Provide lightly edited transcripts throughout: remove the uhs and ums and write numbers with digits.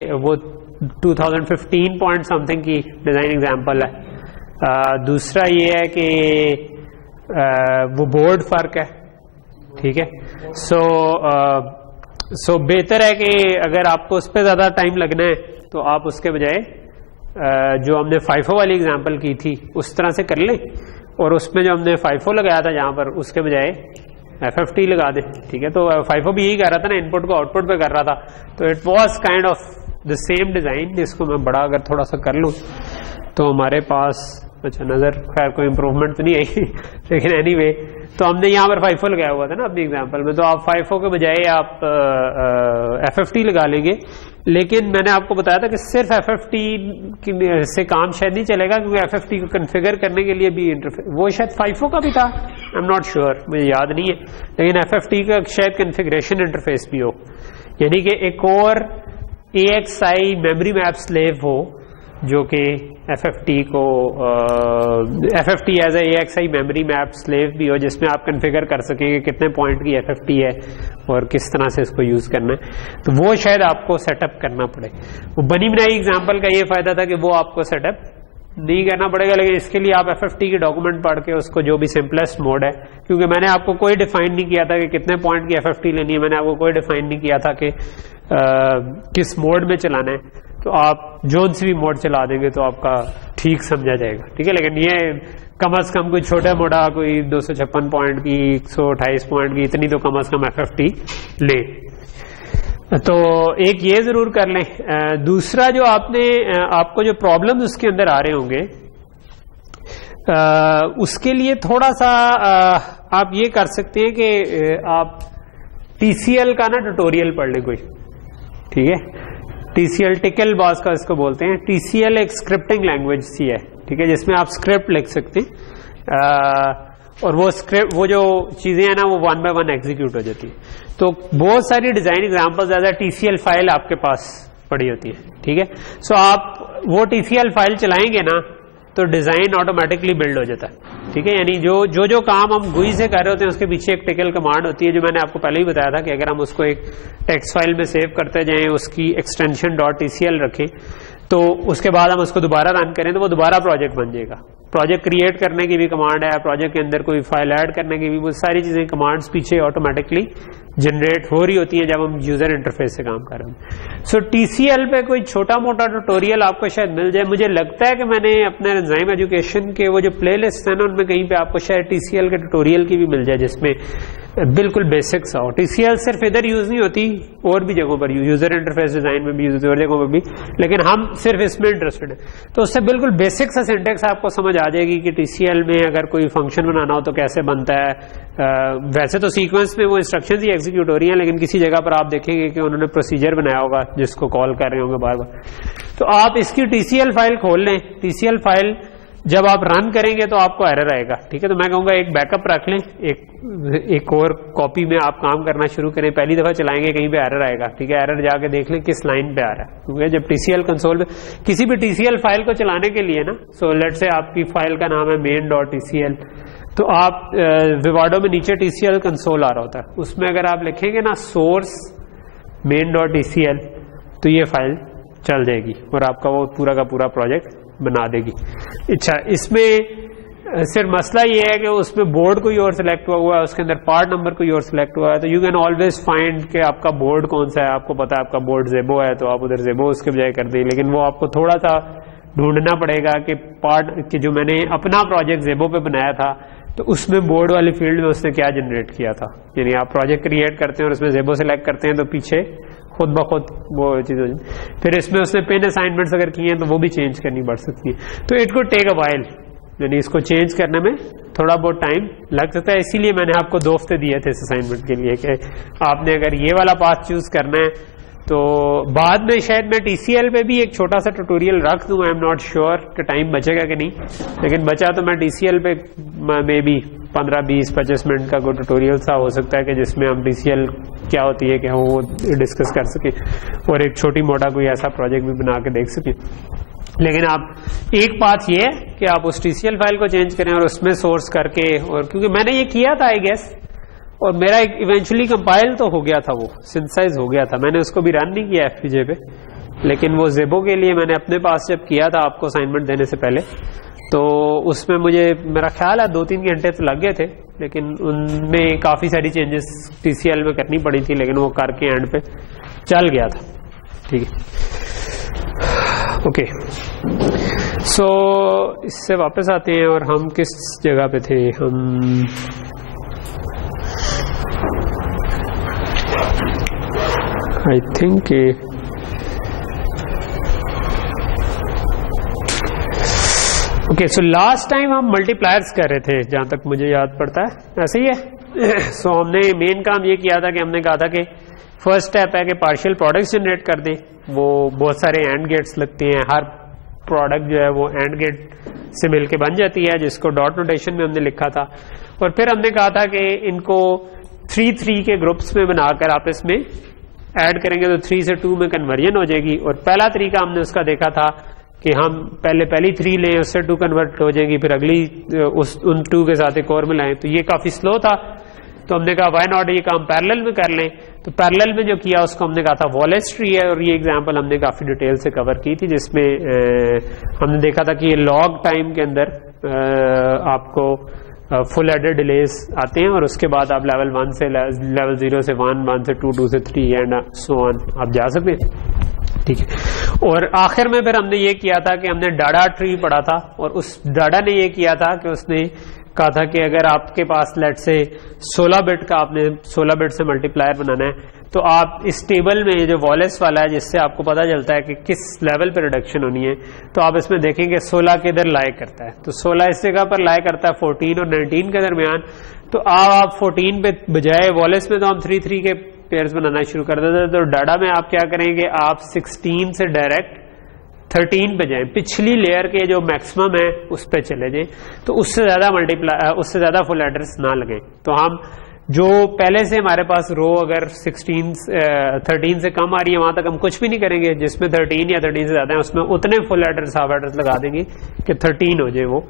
वो 2015 point something की design example है। दूसरा ये है कि वो बोर्ड फर्क है, ठीक है। सो बेहतर है कि अगर आपको उस पर ज्यादा टाइम लगना है तो आप उसके बजाय जो हमने FIFO वाली एग्जांपल की थी उस तरह से कर लें, और उसमें जो हमने FIFO लगाया था जहां पर उसके बजाय FFT लगा दें, ठीक है। तो FIFO भी यही कर रहा था ना, इनपुट को आउटपुट पे कर रहा था, तो it was kind of the same design. इसको मैं बड़ा अगर थोड़ा सा कर लूं तो हमारे पास अच्छा नजर खैर कोई इंप्रूवमेंट तो नहीं आई लेकिन एनीवे तो हमने यहाँ पर FIFO लगाया हुआ था ना अपनी एग्जांपल में, तो आप FIFO के बजाय आप FFT लगा लेंगे। लेकिन मैंने आपको बताया था कि सिर्फ FFT से काम शायद नहीं चलेगा, क्योंकि FFT को कॉन्फ़िगर करने के लिए भी इंटरफेस वो शायद FIFO का भी था, आई एम नॉट श्योर, मुझे याद नहीं है, लेकिन FFT का शायद कॉन्फ़िगरेशन इंटरफेस भी हो, यानी कि एक और AXI मेमोरी मैप स्लेव हो जो कि FFT as a AXI memory map slave भी हो, जिसमें आप कॉन्फ़िगर कर सकेंगे कितने पॉइंट की FFT है और किस तरह से इसको यूज करना है। तो वो शायद आपको सेटअप करना पड़े। वो बनी बनाई एग्जांपल का ये फायदा था कि वो आपको सेटअप नहीं करना पड़ेगा, लेकिन इसके लिए आप FFT की डॉक्यूमेंट पढ़ के उसको जो भी सिंपलेस्ट मोड है, क्योंकि मैंने आपको कोई डिफाइन नहीं किया था कि कितने पॉइंट की FFT लेनी है, मैंने आपको कोई डिफाइन नहीं किया था कि किस मोड में चलाना है, तो आप जोन सी भी मोड चला देंगे तो आपका ठीक समझा जाएगा, ठीक है। लेकिन ये कम से कम कोई छोटा मोटा कोई 256 पॉइंट की 128 पॉइंट की इतनी तो कम से कम FFT ले, तो एक ये जरूर कर लें। दूसरा जो आपको जो प्रॉब्लम उसके अंदर आ रहे होंगे उसके लिए थोड़ा सा आप ये कर सकते हैं कि आप TCL का ना ट्यूटोरियल पढ़ लें कोई, ठीक है। TCL टिकल बॉस का इसको बोलते हैं। TCL एक स्क्रिप्टिंग लैंग्वेज सी है, ठीक है, जिसमें आप स्क्रिप्ट लिख सकते हैं और वो स्क्रिप्ट वो जो चीजें हैं ना वो 1 by 1 एग्जीक्यूट हो जाती है। तो बहुत सारी डिजाइन एग्जांपल्स ज्यादा TCL फाइल आपके पास पड़ी होती है, ठीक है। सो आप वो TCL फाइल चलाएंगे ना तो डिजाइन ऑटोमेटिकली बिल्ड हो जाता है, ठीक है। यानी जो काम हम GUI से कर रहे होते हैं उसके पीछे एक टिकल कमांड होती है, जो मैंने आपको पहले ही बताया था कि अगर हम उसको एक टेक्स्ट फाइल में सेव करते जाएं, उसकी एक्सटेंशन .tcl रखें, तो उसके बाद हम उसको दोबारा रन करें तो वो दोबारा प्रोजेक्ट बन जाएगा। प्रोजेक्ट क्रिएट करने की भी कमांड है, प्रोजेक्ट के अंदर कोई फाइल ऐड करने की भी, वो सारी चीजें कमांड्स पीछे ऑटोमेटिकली जनरेट हो रही होती है जब हम यूजर इंटरफेस से काम कर रहे हैं। सो TCL पे कोई छोटा मोटा ट्यूटोरियल आपको शायद मिल जाए। मुझे लगता है कि मैंने अपने एंजाइम एजुकेशन के वो जो प्लेलिस्ट है ना उनमें कहीं पे आपको शायद TCL के ट्यूटोरियल की भी मिल जाए, जिसमें बिल्कुल बेसिक्स हो। TCL सिर्फ इधर यूज नहीं होती, और भी जगहों पर यूजर इंटरफेस डिजाइन में भी यूज होती है और जगहों पर भी, लेकिन हम सिर्फ इसमें इंटरेस्टेड है। तो उससे बिल्कुल बेसिक सा सिंटेक्स आपको समझ आ जाएगी कि TCL में अगर कोई फंक्शन बनाना हो तो कैसे बनता है। वैसे तो सीक्वेंस में वो इंस्ट्रक्शंस ही एग्जीक्यूट हो रही हैं, लेकिन किसी जगह पर आप देखेंगे कि उन्होंने प्रोसीजर बनाया होगा जिसको कॉल कर रहे होंगे बार बार। तो आप इसकी TCL फाइल खोल लें। TCL फाइल जब आप रन करेंगे तो आपको एरर आएगा, ठीक है। तो मैं कहूंगा एक बैकअप रख लें, एक और कॉपी में आप काम करना शुरू करें। पहली दफा चलाएंगे कहीं पे एरर आएगा, ठीक है। एरर जाके देख लें किस लाइन पे आ रहा है, क्योंकि जब TCL कंसोल पे किसी भी TCL फाइल को चलाने के लिए ना, सो लेट से आपकी फाइल का नाम है main.tcl, तो आप विवाडो में नीचे TCL कंसोल आ रहा होता है, उसमें अगर आप लिखेंगे ना सोर्स main.tcl तो ये फाइल चल जाएगी और आपका वो पूरा का पूरा प्रोजेक्ट बना देगी। अच्छा, इसमें सिर्फ मसला ये है कि उसमें बोर्ड कोई और सिलेक्ट हुआ है, उसके अंदर पार्ट नंबर कोई और सिलेक्ट हुआ है, तो यू कैन ऑलवेज फाइंड कि आपका बोर्ड कौन सा है। आपको पता है आपका बोर्ड ज़ेबो है तो आप उधर ज़ेबो उसके बजाय कर दें, लेकिन वो आपको थोड़ा सा ढूंढना पड़ेगा कि पार्ट कि जो मैंने अपना प्रोजेक्ट ज़ेबो पे बनाया था तो उसमें बोर्ड वाली फील्ड में उसने क्या जनरेट किया था। यानी आप प्रोजेक्ट क्रिएट करते हैं और उसमें ज़ेबो सिलेक्ट करते हैं तो पीछे खुद ब खुद वो चीज हो जाती। फिर इसमें उसने पिन असाइनमेंट्स अगर किए हैं तो वो भी चेंज करनी पड़ सकती है। तो it could take a while, यानी इसको चेंज करने में थोड़ा बहुत टाइम लग सकता है। इसीलिए मैंने आपको 2 हफ्ते दिए थे इस असाइनमेंट के लिए कि आपने अगर ये वाला पाथ चूज करना है तो बाद में शायद मैं TCL पे भी एक छोटा सा ट्यूटोरियल रख दूं। आई एम नॉट श्योर कि टाइम बचेगा कि नहीं, लेकिन बचा तो मैं TCL पे मे बी 15, 20, 25 मिनट का कोई ट्यूटोरियल सा हो सकता है कि जिसमें हम TCL क्या होती है कि हम वो डिस्कस कर सके और एक छोटी मोटा कोई ऐसा प्रोजेक्ट भी बना के देख सके। लेकिन आप एक बात ये है कि आप उस TCL फाइल को चेंज करें और उसमें सोर्स करके, और क्योंकि मैंने ये किया था आई गेस, और मेरा इवेंचुअली कंपाइल तो हो गया था, वो सिंथेसाइज हो गया था। मैंने उसको भी रन नहीं किया FPGA पे, लेकिन वो ज़ेबो के लिए मैंने अपने पास जब किया था आपको असाइनमेंट देने से पहले, तो उसमें मुझे मेरा ख्याल है 2-3 घंटे तो लग गए थे, लेकिन उनमें काफ़ी सारी चेंजेस TCL में करनी पड़ी थी, लेकिन वो करके एंड पे चल गया था। ठीक है, ओके। सो इससे वापस आते हैं और हम किस जगह पे थे, हम I think okay. So last time हम मल्टीप्लायर्स कर रहे थे जहां तक मुझे याद पड़ता है, ऐसे ही है। सो हमने मेन काम ये किया था कि हमने कहा था कि फर्स्ट स्टेप है कि पार्शियल प्रोडक्ट्स जनरेट कर दें। वो बहुत सारे एंड गेट्स लगते हैं, हर प्रोडक्ट जो है वो एंड गेट से मिलके बन जाती है, जिसको डॉट नोटेशन में हमने लिखा था। और फिर हमने कहा था कि इनको 3-3 के ग्रुप्स में बनाकर आपस में ऐड करेंगे तो 3 से 2 में कन्वर्जन हो जाएगी। और पहला तरीका हमने उसका देखा था कि हम पहली 3 लें, उससे 2 कन्वर्ट हो जाएगी, फिर अगली उन 2 के साथ एक और मिलाएं, तो ये काफी स्लो था। तो हमने कहा व्हाई नॉट ये काम पैरेलल में कर लें। तो पैरेलल में जो किया उसको हमने कहा था वॉलेस ट्री है, और ये एग्जांपल हमने काफी डिटेल से कवर की थी, जिसमें हमने देखा था कि ये लॉग टाइम के अंदर आपको फुल एडर डिलेस आते हैं, और उसके बाद आप लेवल 1 से लेवल 0 से 1, 1 से 2, 2 से 3 एंड सो ऑन आप जा सकते हैं। ठीक है, और आखिर में फिर हमने ये किया था कि हमने डाडा ट्री पढ़ा था, और उस डाडा ने ये किया था कि उसने कहा था कि अगर आपके पास लेट से 16 बिट का आपने 16 बिट से मल्टीप्लायर बनाना है, तो आप इस टेबल में जो वॉलेस वाला है, जिससे आपको पता चलता है कि किस लेवल पे रिडक्शन होनी है, तो आप इसमें देखेंगे 16 के इधर लाई करता है, तो 16 इस जगह पर लाई करता है 14 और 19 के दरमियान। तो आप 14 पे बजाय वॉलेस में तो हम 3-3 के पेयर्स बनाना शुरू कर देते थे, तो डाटा में आप क्या करेंगे, आप 16 से डायरेक्ट 13 पे जाएं, पिछली लेयर के जो मैक्सिमम है उस पे चले जाएं, तो उससे ज्यादा फुल एड्रेस ना लगे। तो हम जो पहले से हमारे पास रो अगर 13 से कम आ रही है, वहां तक हम कुछ भी नहीं करेंगे, जिसमें 13 या 13 से ज्यादा है उसमें उतने फुल एड्रेस हाफ एड्रेस लगा देंगे कि 13 हो जाए वो।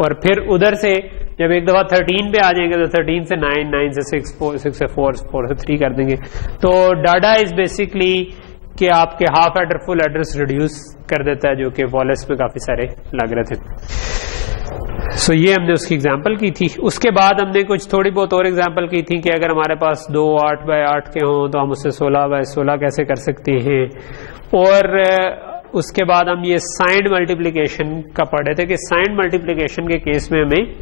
और फिर उधर से जब एक दफा 13 पे आ जाएंगे तो 13 से 9, 9 से 6, 6 से 4, 4 से 3 कर देंगे। तो डाटा इज बेसिकली कि आपके half address full address reduce कर देता है, जो कि वॉलेस में काफी सारे लग रहे थे। सो ये हमने उसकी एग्जांपल की थी। उसके बाद हमने कुछ थोड़ी बहुत और एग्जांपल की थी कि अगर हमारे पास 2 8x8 के हों तो हम उससे 16x16 कैसे कर सकते हैं। और उसके बाद हम ये साइंड मल्टीप्लिकेशन का पढ़े थे कि साइंड मल्टीप्लिकेशन के केस में हमें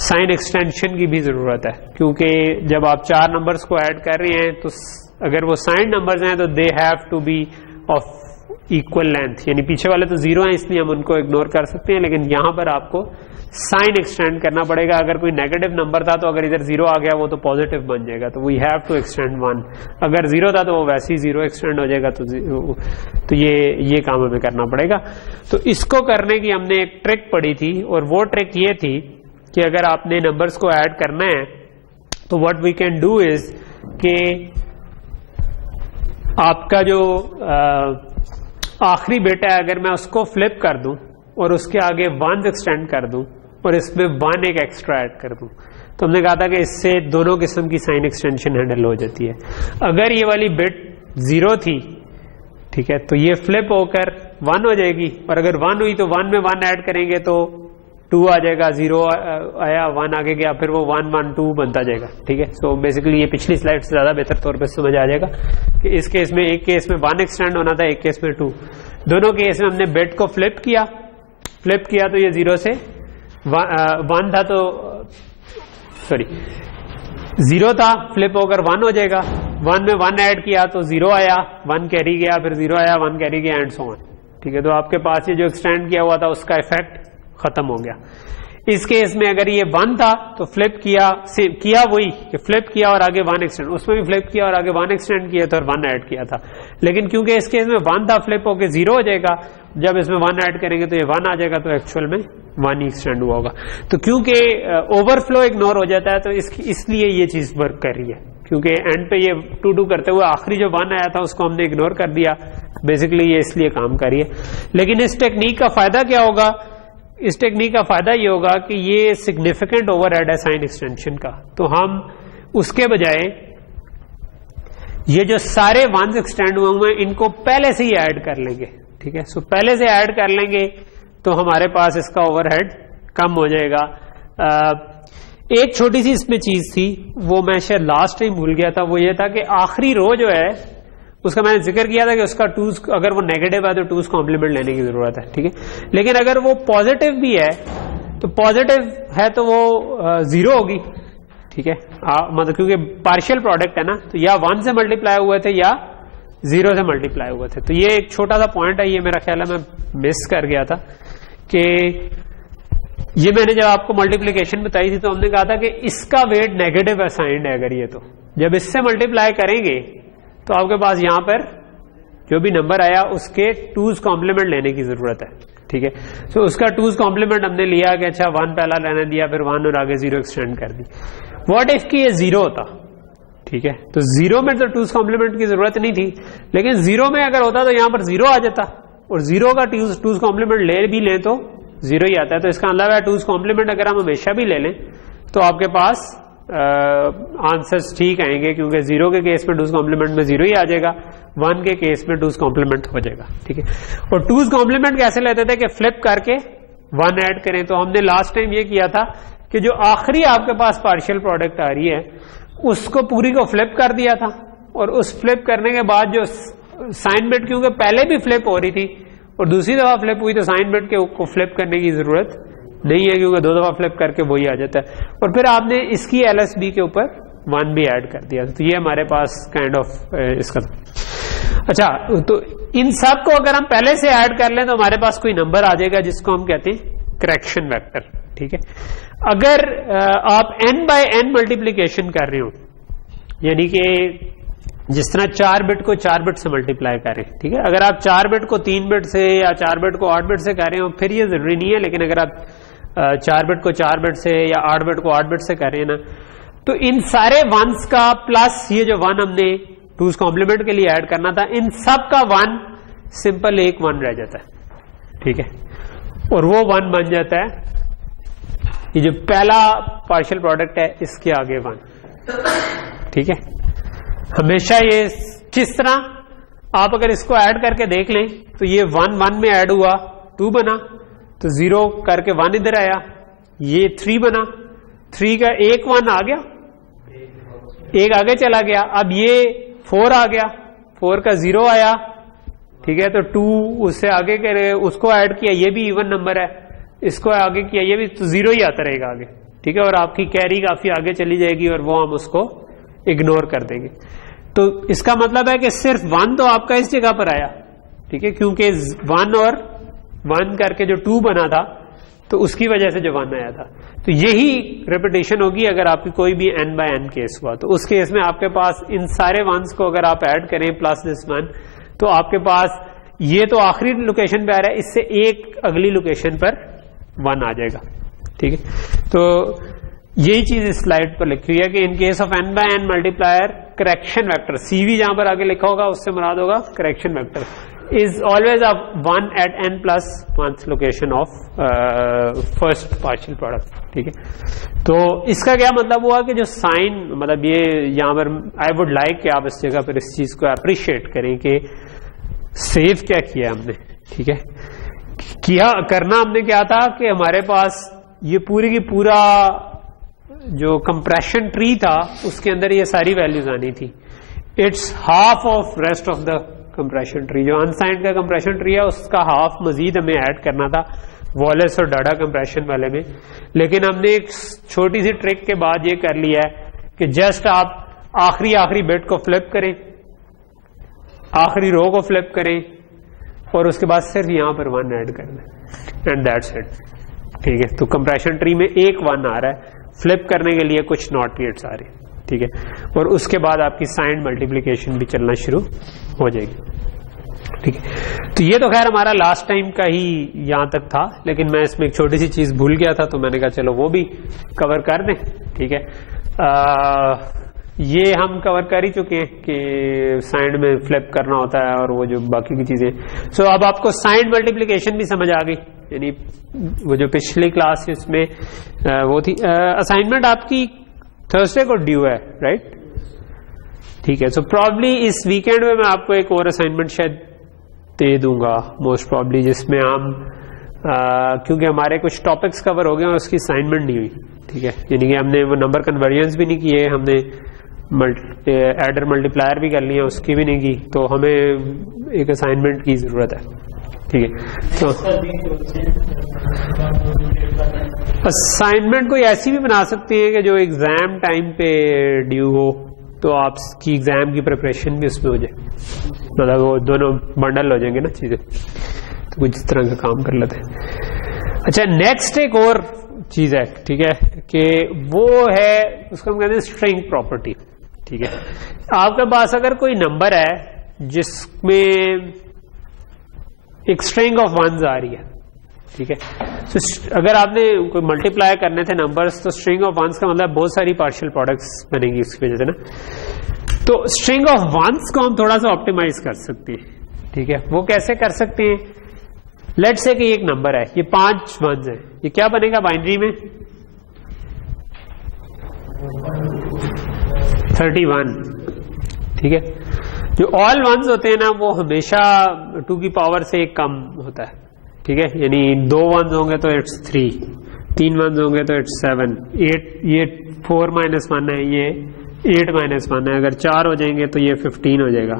साइन एक्सटेंशन की भी जरूरत है, क्योंकि जब आप 4 नंबर्स को ऐड कर रहे हैं तो अगर वो साइंड नंबर्स हैं तो they have to be of equal length, यानी पीछे वाले तो 0 है इसलिए हम उनको इग्नोर कर सकते हैं, लेकिन यहां पर आपको साइन एक्सटेंड करना पड़ेगा। अगर कोई नेगेटिव नंबर था तो अगर इधर 0 आ गया वो तो पॉजिटिव बन जाएगा, तो वी हैव टू एक्सटेंड 1। अगर 0 था तो वो वैसे ही 0 एक्सटेंड हो जाएगा, तो ये काम हमें करना पड़ेगा। तो इसको करने की हमने एक ट्रिक पढ़ी थी, और वो ट्रिक ये थी कि अगर आपने नंबर्स को ऐड करना है तो what we can do is कि आपका जो आखिरी बेटा है, अगर मैं उसको फ्लिप कर दूं और उसके आगे 1 एक्सटेंड कर दूं और इसमें 1 एक एक्स्ट्रा ऐड कर दूं, तो हमने कहा था कि इससे दोनों किस्म की साइन एक्सटेंशन हैंडल हो जाती है। अगर ये वाली बिट 0 थी, ठीक है, तो ये फ्लिप होकर 1 हो जाएगी, और अगर 1 हुई तो 1 में 1 ऐड करेंगे तो 2 आ जाएगा, 0 आया, 1 आगे गया, फिर वो 1 1 2 बनता जाएगा। ठीक है, सो बेसिकली ये पिछली स्लाइड से ज्यादा बेहतर तौर पे समझ आ जाएगा कि इस केस में एक केस में 1 एक्सटेंड होना था, एक केस में 2। दोनों केस में हमने बिट को फ्लिप किया तो ये 0 से 1 था, तो सॉरी 0 था, फ्लिप होकर 1 हो जाएगा। 1 में 1 ऐड किया तो 0 आया, 1 कैरी गया, फिर 0 आया, 1 कैरी गया, एंड सो ऑन। ठीक है, तो आपके पास ये जो एक्सटेंड किया हुआ था उसका इफेक्ट खत्म हो गया। इस केस में अगर ये 1 था तो फ्लिप किया वही कि फ्लिप किया और आगे 1 एक्सटेंड, उसमें भी फ्लिप किया और आगे 1 एक्सटेंड किया था और 1 ऐड किया था। लेकिन क्योंकि इस केस में 1 था, फ्लिप होकर 0 हो जाएगा, जब इसमें 1 ऐड करेंगे तो ये 1 आ जाएगा, तो एक्चुअल में 1 ही एक्सटेंड हुआ होगा। तो क्योंकि ओवरफ्लो इग्नोर हो जाता है तो इसलिए ये चीज वर्क कर रही है, क्योंकि एंड पे ये 2 2 करते हुए आखिरी जो 1 आया था उसको हमने इग्नोर कर दिया। बेसिकली ये इसलिए काम कर रही है। लेकिन इस टेक्निक का फायदा क्या होगा? इस टेक्निक का फायदा ये होगा कि ये सिग्निफिकेंट ओवरहेड है साइन एक्सटेंशन का, तो हम उसके बजाय ये जो सारे वंस एक्सटेंड हुए हैं इनको पहले से ही ऐड कर लेंगे, ठीक है। सो पहले से ऐड कर लेंगे तो हमारे पास इसका ओवरहेड कम हो जाएगा। एक छोटी सी इसमें चीज थी, वो मैं शायद लास्ट टाइम भूल गया था, वो ये था कि आखिरी रो जो है उसका मैंने जिक्र किया था कि उसका टूज अगर वो नेगेटिव है तो टूज कॉम्प्लीमेंट लेने की जरूरत है, ठीक है। लेकिन अगर वो पॉजिटिव भी है तो पॉजिटिव है तो वो जीरो होगी, ठीक है। मतलब क्योंकि पार्शियल प्रोडक्ट है ना, तो या 1 से मल्टीप्लाई हुए थे या 0 से मल्टीप्लाई हुए थे। तो ये एक छोटा सा पॉइंट है, ये मेरा ख्याल है मैं मिस कर गया था कि ये मैंने जब आपको मल्टीप्लीकेशन बताई थी तो हमने कहा था कि इसका वेट नेगेटिव असाइंड है। अगर ये तो जब इससे मल्टीप्लाई करेंगे तो आपके पास यहां पर जो भी नंबर आया उसके टूज कॉम्प्लीमेंट लेने की जरूरत है, ठीक है। सो उसका टूज कॉम्प्लीमेंट हमने लिया कि अच्छा 1 पहला रहने दिया, फिर 1 और आगे 0 एक्सटेंड कर दी। व्हाट इफ की ये 0 होता, ठीक है। तो 0 में तो टूज कॉम्प्लीमेंट की जरूरत नहीं थी, लेकिन 0 में अगर होता तो यहां पर 0 आ जाता, और 0 का टूज कॉम्प्लीमेंट ले भी लें तो 0 ही आता है। तो इसका मतलब है टूज कॉम्प्लीमेंट अगर हम हमेशा भी ले लें तो आपके पास आंसर्स ठीक आएंगे, क्योंकि 0 के केस में टूज कॉम्प्लीमेंट में 0 ही आ जाएगा, 1 के केस में टूज कॉम्प्लीमेंट हो जाएगा, ठीक है। और टूज कॉम्प्लीमेंट कैसे लेते थे कि फ्लिप करके 1 ऐड करें। तो हमने लास्ट टाइम ये किया था कि जो आखिरी आपके पास पार्शियल प्रोडक्ट आ रही है उसको पूरी को फ्लिप कर दिया था, और उस फ्लिप करने के बाद जो साइन बिट, क्योंकि पहले भी फ्लिप हो रही थी और दूसरी दफा फ्लिप हुई तो साइन बिट को फ्लिप करने की जरूरत नहीं है, क्योंकि 2 दफा फ्लिप करके वही आ जाता है। और फिर आपने इसकी LSB के ऊपर 1 भी ऐड कर दिया, तो ये हमारे पास काइंड ऑफ इसका। अच्छा, तो इन सब को अगर हम पहले से ऐड कर लें तो हमारे पास कोई नंबर आ जाएगा जिसको हम कहते हैं करेक्शन वेक्टर, ठीक है। अगर आप n बाय n मल्टीप्लीकेशन कर रहे हो, यानी कि जिस तरह 4 बिट को 4 बिट से मल्टीप्लाई करें, ठीक है। अगर आप 4 बिट को 3 बिट से या 4 बिट को 8 बिट से कर रहे हो फिर ये जरूरी नहीं है, लेकिन अगर आप 4 बिट को 4 बिट से या 8 बिट को 8 बिट से कर रहे हैं ना, तो इन सारे वंस का प्लस ये जो 1 हमने टूज कॉम्प्लीमेंट के लिए ऐड करना था, इन सब का 1 सिंपल एक 1 रह जाता है, ठीक है। और वो 1 बन जाता है ये जो पहला पार्शियल प्रोडक्ट है इसके आगे 1, ठीक है। हमेशा ये किस तरह आप अगर इसको ऐड करके देख लें तो ये 1 1 में ऐड हुआ 2 बना, तो 0 करके 1 इधर आया, ये 3 बना, 3 का एक 1 आ गया, एक आगे चला गया। अब ये 4 आ गया, 4 का 0 आया, ठीक है। तो 2 उससे आगे करे, उसको ऐड किया, ये भी इवन नंबर है, इसको आगे किया, ये भी तो 0 ही आता रहेगा आगे, ठीक है। और आपकी कैरी काफी आगे चली जाएगी और वो हम उसको इग्नोर कर देंगे। तो इसका मतलब है कि सिर्फ 1 तो आपका इस जगह पर आया, ठीक है, क्योंकि 1 और 1 करके जो 2 बना था तो उसकी वजह से जो 1 आया था। तो यही रिपीटेशन होगी अगर आपकी कोई भी n बाय n केस हुआ, तो उस केस में आपके पास इन सारे 1s को अगर आप ऐड करें प्लस दिस 1, तो आपके पास ये तो आखिरी लोकेशन पे आ रहा है, इससे एक अगली लोकेशन पर 1 आ जाएगा, ठीक है। तो यही चीज इस स्लाइड पर लिखी हुई है कि in case of n by n multiplier correction vector, CV जहां पर आगे लिखा होगा उससे मुराद होगा correction vector, is always a 1 at n plus 1 location of first partial product, ठीक है। तो इसका क्या मतलब हुआ कि जो साइन, मतलब ये यहां पर आई वुड लाइक कि आप इस जगह पर इस चीज को अप्रिशिएट करें कि सेव क्या किया हमने, ठीक है। किया करना हमने क्या था कि हमारे पास ये पूरी की पूरा जो कंप्रेशन ट्री था उसके अंदर ये सारी वैल्यूज आनी थी। It's half of rest of the compression tree. जो अनसाइंड का कंप्रेशन ट्री है उसका हाफ मजीद हमें ऐड करना था वॉलेस और डाटा कंप्रेशन वाले में, लेकिन हमने एक छोटी सी ट्रिक के बाद ये कर लिया है कि जस्ट आप आखिरी बिट को फ्लिप करें, आखिरी रो को फ्लिप करें और उसके बाद सिर्फ यहां पर 1 ऐड करना, एंड दैट्स इट, ठीक है। तो कंप्रेशन ट्री में एक 1 आ रहा है, फ्लिप करने के लिए कुछ नॉट गेट्स आ रहे हैं, ठीक है। और उसके बाद आपकी साइंड मल्टीप्लिकेशन भी चलना शुरू हो जाएगी, ठीक है। तो ये तो खैर हमारा लास्ट टाइम का ही यहां तक था, लेकिन मैं इसमें एक छोटी सी चीज भूल गया था तो मैंने कहा चलो वो भी कवर कर दें, ठीक है। ये हम कवर कर ही चुके हैं कि साइंड में फ्लिप करना होता है और वो जो बाकी की चीजें। सो अब आपको साइंड मल्टीप्लिकेशन भी समझ आ गई, यानी वो जो पिछली क्लास इसमें वो थी। असाइनमेंट आपकी थर्सडे को ड्यू है, राइट? ठीक है। सो प्रॉब्ली इस वीकेंड में मैं आपको एक और असाइनमेंट शायद दे दूंगा मोस्ट प्रॉब्ली, जिसमें हम क्योंकि हमारे कुछ टॉपिक्स कवर हो गए और उसकी असाइनमेंट नहीं हुई, ठीक है। यानी कि हमने वो नंबर कन्वर्जन्स भी नहीं किए, हमने एडर मल्टीप्लायर भी कर लिया, उसकी भी नहीं की, तो हमें एक असाइनमेंट की जरूरत है, ठीक है। तो असाइनमेंट कोई ऐसी भी बना सकते हैं कि जो एग्जाम टाइम पे ड्यू हो, तो आपकी एग्जाम की प्रिपरेशन भी उसमें हो जाए, मतलब वो दोनों बंडल हो जाएंगे ना चीजें, तो कुछ इस तरह का काम कर लेते हैं। अच्छा, नेक्स्ट एक और चीज है, ठीक है, कि वो है उसको हम कहते हैं स्ट्रिंग प्रॉपर्टी, ठीक है। आपके पास अगर कोई नंबर है जिसमें एक स्ट्रिंग ऑफ वंस आ रही है, ठीक है, तो अगर आपने कोई मल्टीप्लाई करने थे नंबर्स, तो स्ट्रिंग ऑफ वंस का मतलब बहुत सारी पार्शियल प्रोडक्ट्स बनेगी उसकी वजह से ना। तो स्ट्रिंग ऑफ वंस को हम थोड़ा सा ऑप्टिमाइज कर सकते हैं, ठीक है। वो कैसे कर सकते हैं? लेट्स से कि एक नंबर है, ये 5 वंस है, ये क्या बनेगा बाइनरी में? 31, ठीक है। जो ऑल वंस होते हैं ना, वो हमेशा 2 की पावर से एक कम होता है, ठीक है। यानी 2 वंस होंगे तो इट्स 3, 3 वंस होंगे तो इट्स 7, 8, ये 4 - 1 है, ये 8 - 1 है। अगर 4 हो जाएंगे तो ये 15 हो जाएगा,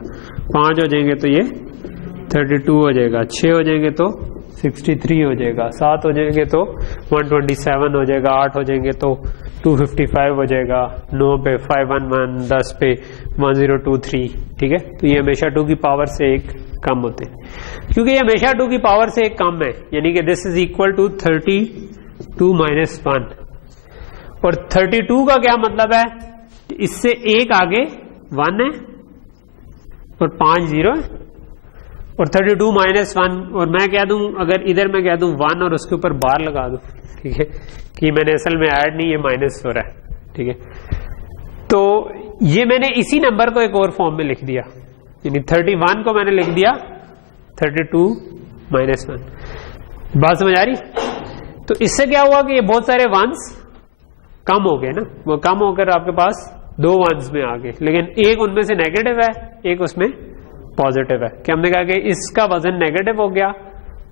5 हो जाएंगे तो ये 32 हो जाएगा, 6 हो जाएंगे तो 63 हो जाएगा, 7 हो जाएंगे तो 127 हो जाएगा, 8 हो जाएंगे तो 255 हो जाएगा, 9 पे 511, 10 पे 1023, ठीक है। तो ये हमेशा 2 की पावर से एक कम होते हैं, क्योंकि ये हमेशा 2 की पावर से एक कम है, यानी कि दिस इज इक्वल टू 32 - 1। और 32 का क्या मतलब है? इससे एक आगे 1 है और 5 0 है, और 32 - 1, और मैं कह दूं, अगर इधर मैं कह दूं 1 और उसके ऊपर बार लगा दूं, ठीक है, कि मैंने असल में ऐड नहीं, ये माइनस हो रहा है, ठीक है। तो ये मैंने इसी नंबर को एक और फॉर्म में लिख दिया, यानी 31 को मैंने लिख दिया 32 - 1। बात समझ आ रही? तो इससे क्या हुआ कि ये बहुत सारे वंस कम हो गए ना, वो कम होकर आपके पास 2 वंस में आ गए, लेकिन एक उनमें से नेगेटिव है, एक उसमें पॉजिटिव है। कि हमने कहा कि इसका वजन नेगेटिव हो गया,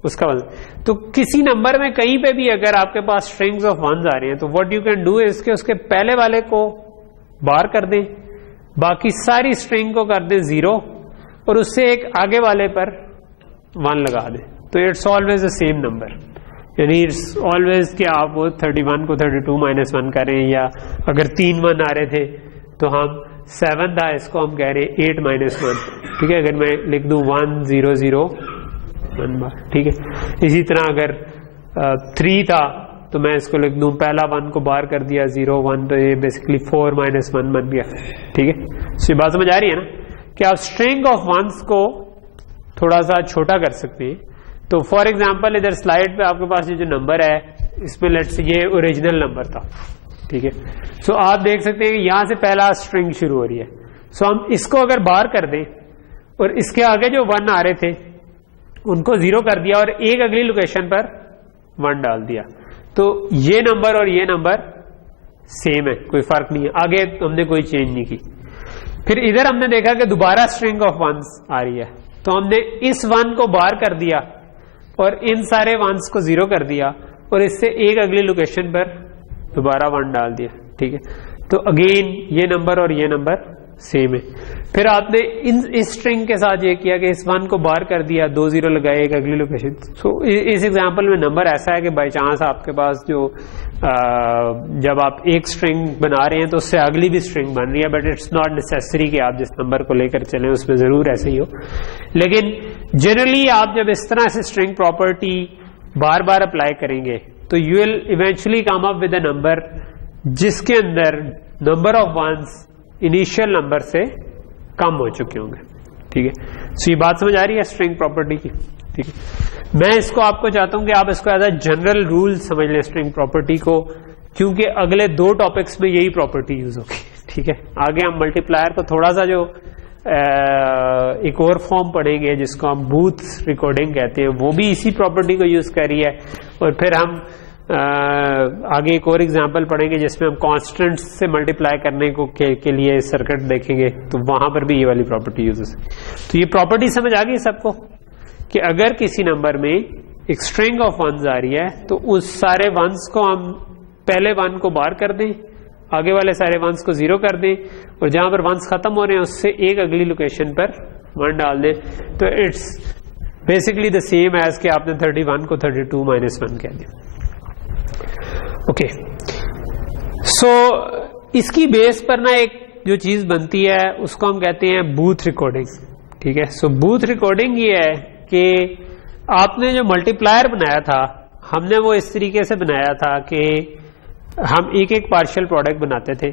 उसका वजन। तो किसी नंबर में कहीं पे भी अगर आपके पास स्ट्रिंग्स ऑफ वंस आ रही हैं, तो what you can do is के उसके पहले वाले को बार कर दें, बाकी सारी स्ट्रिंग को कर दें 0, और उससे एक आगे वाले पर 1 लगा दें, तो it's always the same number. यानी इट्स ऑलवेज कि आप वो 31 को 32 - 1 करें, या अगर 3 1 आ रहे थे तो हम 7 था, इसको हम कह रहे हैं 8 - 1, ठीक है। अगर मैं लिख दूं 1 0 0 1 बार, ठीक है। इसी तरह अगर 3 था तो मैं इसको लिख दूं, पहला 1 को बार कर दिया 0 1, तो ये बेसिकली 4 - 1 बन गया, ठीक है। तो ये बात समझ आ रही है ना कि आप स्ट्रिंग ऑफ वंस को थोड़ा सा छोटा कर सकते हैं। तो फॉर एग्जांपल इधर स्लाइड पे आपके पास ये जो नंबर है, इसमें लेट्स ये ओरिजिनल नंबर था, ठीक है। सो आप देख सकते हैं कि यहां से पहला स्ट्रिंग शुरू हो रही है। सो हम इसको अगर बार कर दें और इसके आगे जो 1 आ रहे थे उनको 0 कर दिया और एक अगली लोकेशन पर 1 डाल दिया, तो ये नंबर और ये नंबर सेम है, कोई फर्क नहीं है, आगे हमने कोई चेंज नहीं की। फिर इधर हमने देखा कि दोबारा स्ट्रिंग ऑफ वंस आ रही है, तो हमने इस 1 को बार कर दिया और इन सारे वंस को 0 कर दिया, और इससे एक अगली लोकेशन पर दोबारा 1 डाल दिया, ठीक है। तो अगेन ये नंबर और ये नंबर सेम है। फिर आपने इस स्ट्रिंग के साथ ये किया कि इस 1 को बार कर दिया, 2 0 लगाए एक अगली लोकेशन। सो इस एग्जांपल में नंबर ऐसा है कि बाई चांस आपके पास जो जब आप एक स्ट्रिंग बना रहे हैं तो उससे अगली भी स्ट्रिंग बन रही है, बट इट्स नॉट नेसेसरी कि आप जिस नंबर को लेकर चलें उसमें जरूर ऐसे ही हो। लेकिन जनरली आप जब इस तरह से स्ट्रिंग प्रॉपर्टी बार बार अप्लाई करेंगे तो you will eventually come up with a number जिसके अंदर number of ones initial number से कम हो चुके होंगे, ठीक है। सो ये बात समझ आ रही है स्ट्रिंग प्रॉपर्टी की, ठीक है। मैं इसको आपको चाहता हूं कि आप इसको एज अ जनरल रूल समझ लें स्ट्रिंग प्रॉपर्टी को, क्योंकि अगले 2 टॉपिक्स में यही प्रॉपर्टी यूज होगी, ठीक है। आगे हम मल्टीप्लायर को थोड़ा सा जो एक और फॉर्म पढ़ेंगे जिसको हम बूथ रिकॉर्डिंग कहते हैं, वो भी इसी प्रॉपर्टी को यूज कर रही है। और फिर हम आगे एक और एग्जांपल पढ़ेंगे जिसमें हम कांस्टेंट्स से मल्टीप्लाई करने को के लिए सर्किट देखेंगे, तो वहां पर भी ये वाली प्रॉपर्टी यूज है। तो ये प्रॉपर्टी समझ आ गई सबको कि अगर किसी नंबर में एक स्ट्रिंग ऑफ वंस आ रही है तो उस सारे वंस को हम पहले वन को बाहर कर दें, आगे वाले सारे वंस को जीरो कर दें, और जहां पर वंस खत्म हो रहे हैं उससे एक अगली लोकेशन पर वन डाल दें, तो it's basically the same as कि आपने 31 को 32 माइनस 1 कह दिया। ओके, सो इसकी बेस पर ना एक जो चीज बनती है उसको हम कहते हैं बूथ रिकॉर्डिंग। ठीक है, सो बूथ रिकॉर्डिंग ये है कि आपने जो मल्टीप्लायर बनाया था, हमने वो इस तरीके से बनाया था कि हम एक एक पार्शियल प्रोडक्ट बनाते थे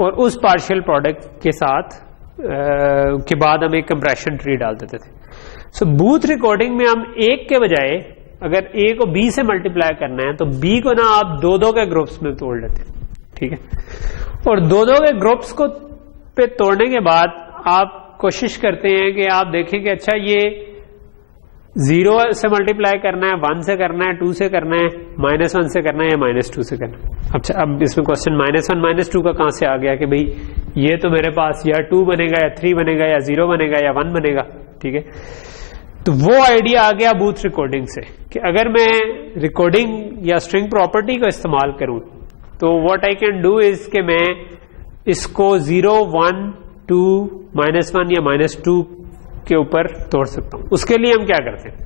और उस पार्शियल प्रोडक्ट के साथ के बाद हम एक कंप्रेशन ट्री डाल देते थे। सो बूथ रिकॉर्डिंग में हम एक के बजाय अगर ए को बी से मल्टीप्लाई करना है तो बी को ना आप दो दो के ग्रुप्स में तोड़ लेते हैं। ठीक है, और दो दो के ग्रुप्स को पे तोड़ने के बाद आप कोशिश करते हैं कि आप देखें कि अच्छा ये 0 से मल्टीप्लाई करना है, 1 से करना है, 2 से करना है, -1 से करना है या -2 से करना है। अच्छा, अब इसमें क्वेश्चन -1 -2 का कहां से आ गया कि भाई ये तो मेरे पास या 2 बनेगा या 3 बनेगा या 0 बनेगा या 1 बनेगा। ठीक है, तो वो आइडिया आ गया बूथ रिकॉर्डिंग से कि अगर मैं रिकॉर्डिंग या स्ट्रिंग प्रॉपर्टी को इस्तेमाल करूं तो what I can do is कि मैं इसको 0 1 2 -1 या -2 के ऊपर तोड़ सकता हूं। उसके लिए हम क्या करते हैं,